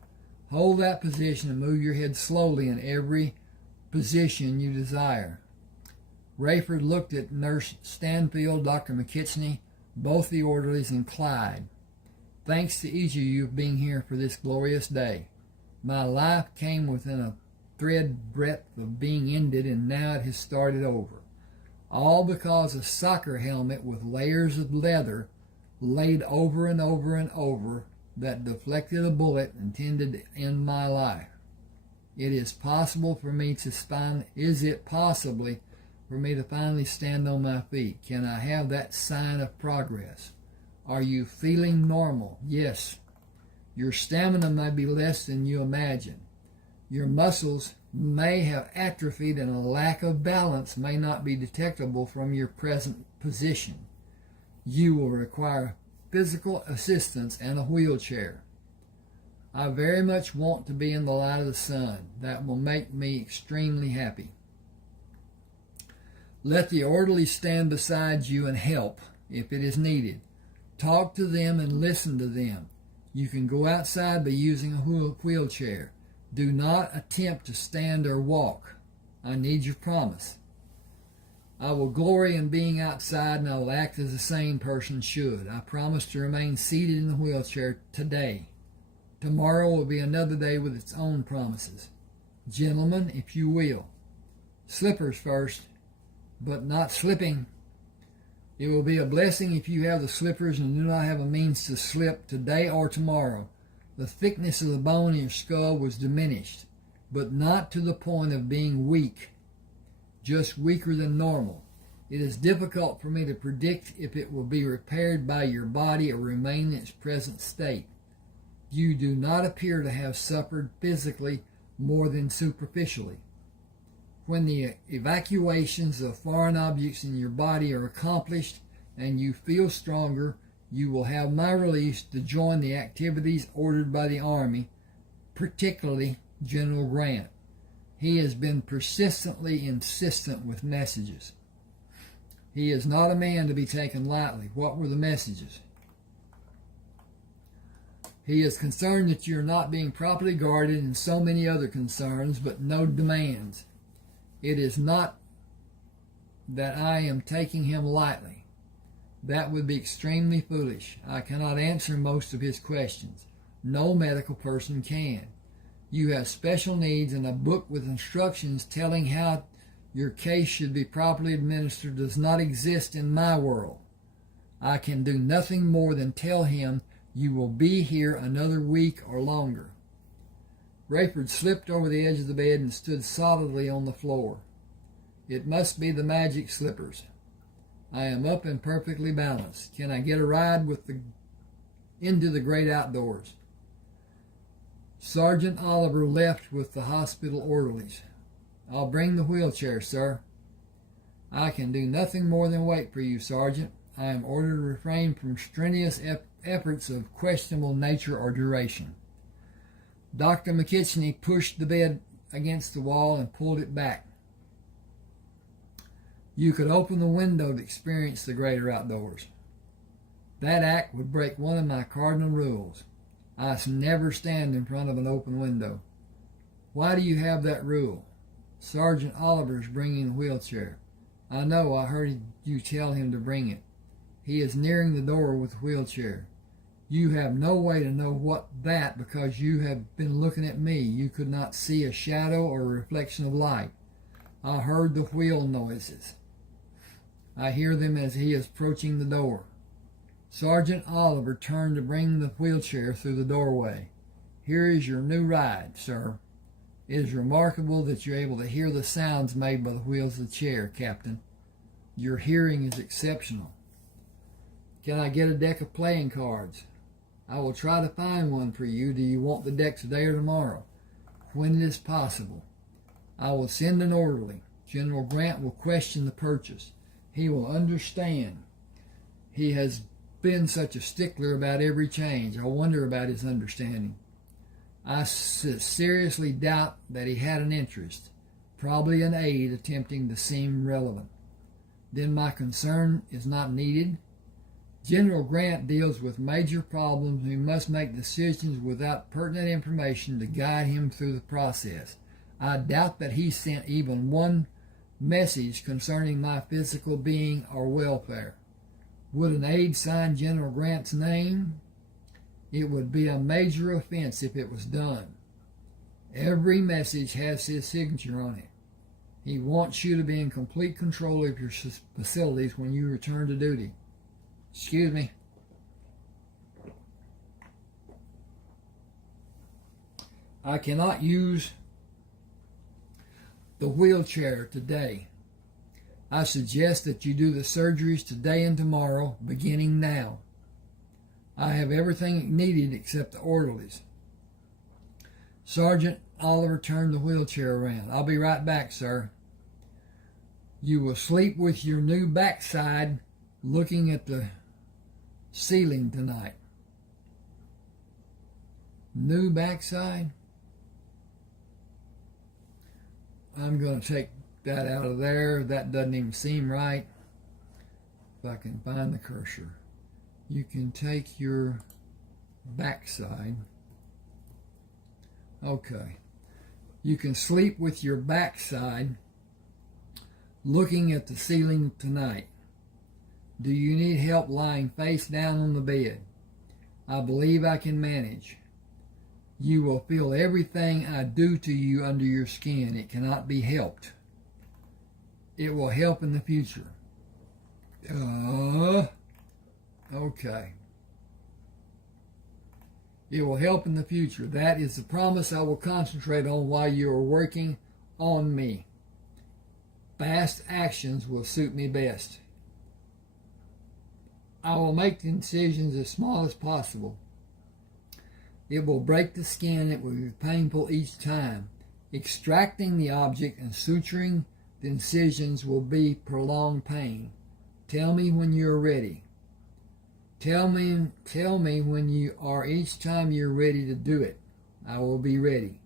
Hold that position and move your head slowly in every position you desire. Rayford looked at Nurse Stanfield, Dr. McKitchney, both the orderlies, and Clyde. Thanks to each of you for being here for this glorious day. My life came within a thread breadth of being ended, and now it has started over. All because a soccer helmet with layers of leather laid over and over and over that deflected a bullet intended to end my life. Is it possible for me to finally stand on my feet? Can I have that sign of progress? Are you feeling normal? Yes. Your stamina may be less than you imagine. Your muscles may have atrophied and a lack of balance may not be detectable from your present position. You will require physical assistance and a wheelchair. I very much want to be in the light of the sun. That will make me extremely happy. Let the orderly stand beside you and help if it is needed. Talk to them and listen to them. You can go outside by using a wheelchair. Do not attempt to stand or walk. I need your promise. I will glory in being outside, and I will act as a sane person should. I promise to remain seated in the wheelchair today. Tomorrow will be another day with its own promises. Gentlemen, if you will. Slippers first, but not slipping. It will be a blessing if you have the slippers and do not have a means to slip today or tomorrow. The thickness of the bone in your skull was diminished, but not to the point of being weak. just weaker than normal. It is difficult for me to predict if it will be repaired by your body or remain in its present state. You do not appear to have suffered physically more than superficially. When the evacuations of foreign objects in your body are accomplished and you feel stronger, you will have my release to join the activities ordered by the Army, particularly General Grant. He has been persistently insistent with messages. He is not a man to be taken lightly. What were the messages? He is concerned that you are not being properly guarded and so many other concerns, but no demands. It is not that I am taking him lightly. That would be extremely foolish. I cannot answer most of his questions. No medical person can. You have special needs, and a book with instructions telling how your case should be properly administered does not exist in my world. I can do nothing more than tell him you will be here another week or longer. Rayford slipped over the edge of the bed and stood solidly on the floor. It must be the magic slippers. I am up and perfectly balanced. Can I get a ride into the great outdoors? Sergeant Oliver left with the hospital orderlies. I'll bring the wheelchair, sir. I can do nothing more than wait for you, Sergeant. I am ordered to refrain from strenuous efforts of questionable nature or duration. Dr. McKitchney pushed the bed against the wall and pulled it back. You could open the window to experience the greater outdoors. That act would break one of my cardinal rules. I never stand in front of an open window. Why do you have that rule? Sergeant Oliver's bringing the wheelchair. I know, I heard you tell him to bring it. He is nearing the door with the wheelchair. You have no way to know what that because you have been looking at me. You could not see a shadow or a reflection of light. I heard the wheel noises. I hear them as he is approaching the door. Sergeant Oliver turned to bring the wheelchair through the doorway. Here is your new ride, sir. It is remarkable that you're able to hear the sounds made by the wheels of the chair, Captain. Your hearing is exceptional. Can I get a deck of playing cards? I will try to find one for you. Do you want the deck today or tomorrow? When it is possible. I will send an orderly. General Grant will question the purchase. He will understand. He has been such a stickler about every change. I wonder about his understanding. I seriously doubt that he had an interest, probably an aid attempting to seem relevant. Then my concern is not needed. General Grant deals with major problems. He must make decisions without pertinent information to guide him through the process. I doubt that he sent even one message concerning my physical being or welfare. Would an aide sign General Grant's name? It would be a major offense if it was done. Every message has his signature on it. He wants you to be in complete control of your facilities when you return to duty. Excuse me. I cannot use the wheelchair today. I suggest that you do the surgeries today and tomorrow, beginning now. I have everything needed except the orderlies. Sergeant Oliver turned the wheelchair around. I'll be right back, sir. You will sleep with your new backside looking at the ceiling tonight. New backside? I'm going to take that out of there. That doesn't even seem right. If I can find the cursor. You can take your backside. Okay. You can sleep with your backside looking at the ceiling tonight. Do you need help lying face down on the bed? I believe I can manage. You will feel everything I do to you under your skin. It cannot be helped. It will help in the future. Okay. It will help in the future. That is the promise I will concentrate on while you are working on me. Fast actions will suit me best. I will make the incisions as small as possible. It will break the skin. It will be painful each time. Extracting the object and suturing the incisions will be prolonged pain. Tell me when you are ready. Tell me when you are each time you're ready to do it. I will be ready.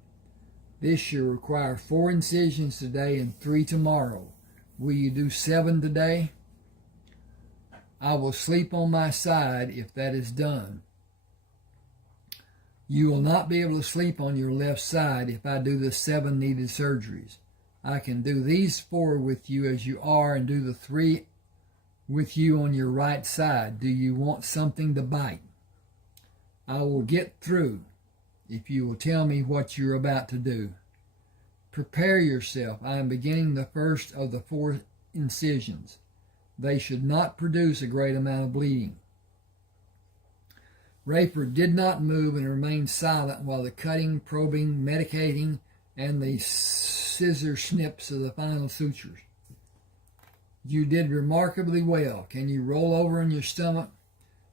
This should require 4 incisions today and 3 tomorrow. Will you do 7 today? I will sleep on my side if that is done. You will not be able to sleep on your left side if I do the 7 needed surgeries. I can do these 4 with you as you are and do the 3 with you on your right side. Do you want something to bite? I will get through if you will tell me what you're about to do. Prepare yourself. I am beginning the first of the 4 incisions. They should not produce a great amount of bleeding. Rayford did not move and remained silent while the cutting, probing, medicating, and the scissor snips of the final sutures. You did remarkably well. Can you roll over on your stomach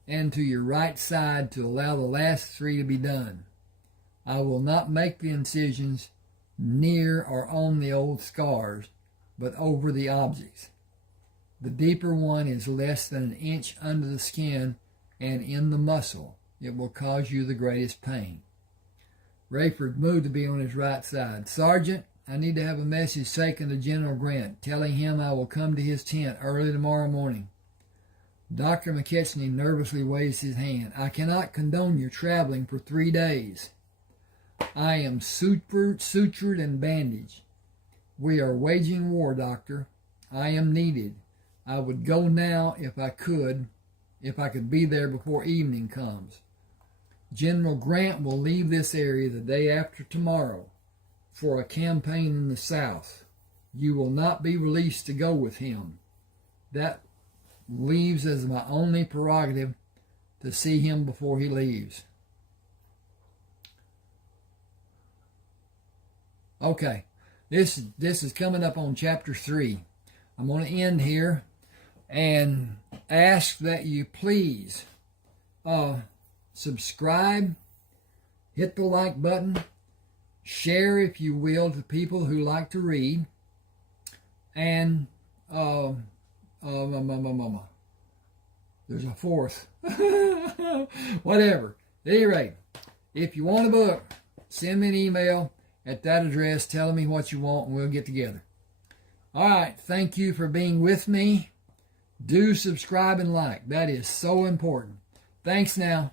and to your right side to allow the last 3 to be done? I will not make the incisions near or on the old scars, but over the objects. The deeper one is less than an inch under the skin and in the muscle. It will cause you the greatest pain. Rayford moved to be on his right side. Sergeant, I need to have a message taken to General Grant, telling him I will come to his tent early tomorrow morning. Dr. McKechnie nervously waves his hand. I cannot condone your traveling for 3 days. I am sutured and bandaged. We are waging war, Doctor. I am needed. I would go now if I could be there before evening comes. General Grant will leave this area the day after tomorrow for a campaign in the South. You will not be released to go with him. That leaves as my only prerogative to see him before he leaves. Okay, this is coming up on chapter 3. I'm going to end here and ask that you please subscribe, hit the like button, share if you will to people who like to read, and there's a fourth. Whatever. At any rate, if you want a book, send me an email at that address telling me what you want and we'll get together. All right, thank you for being with me. Do subscribe and like. That is so important. Thanks now.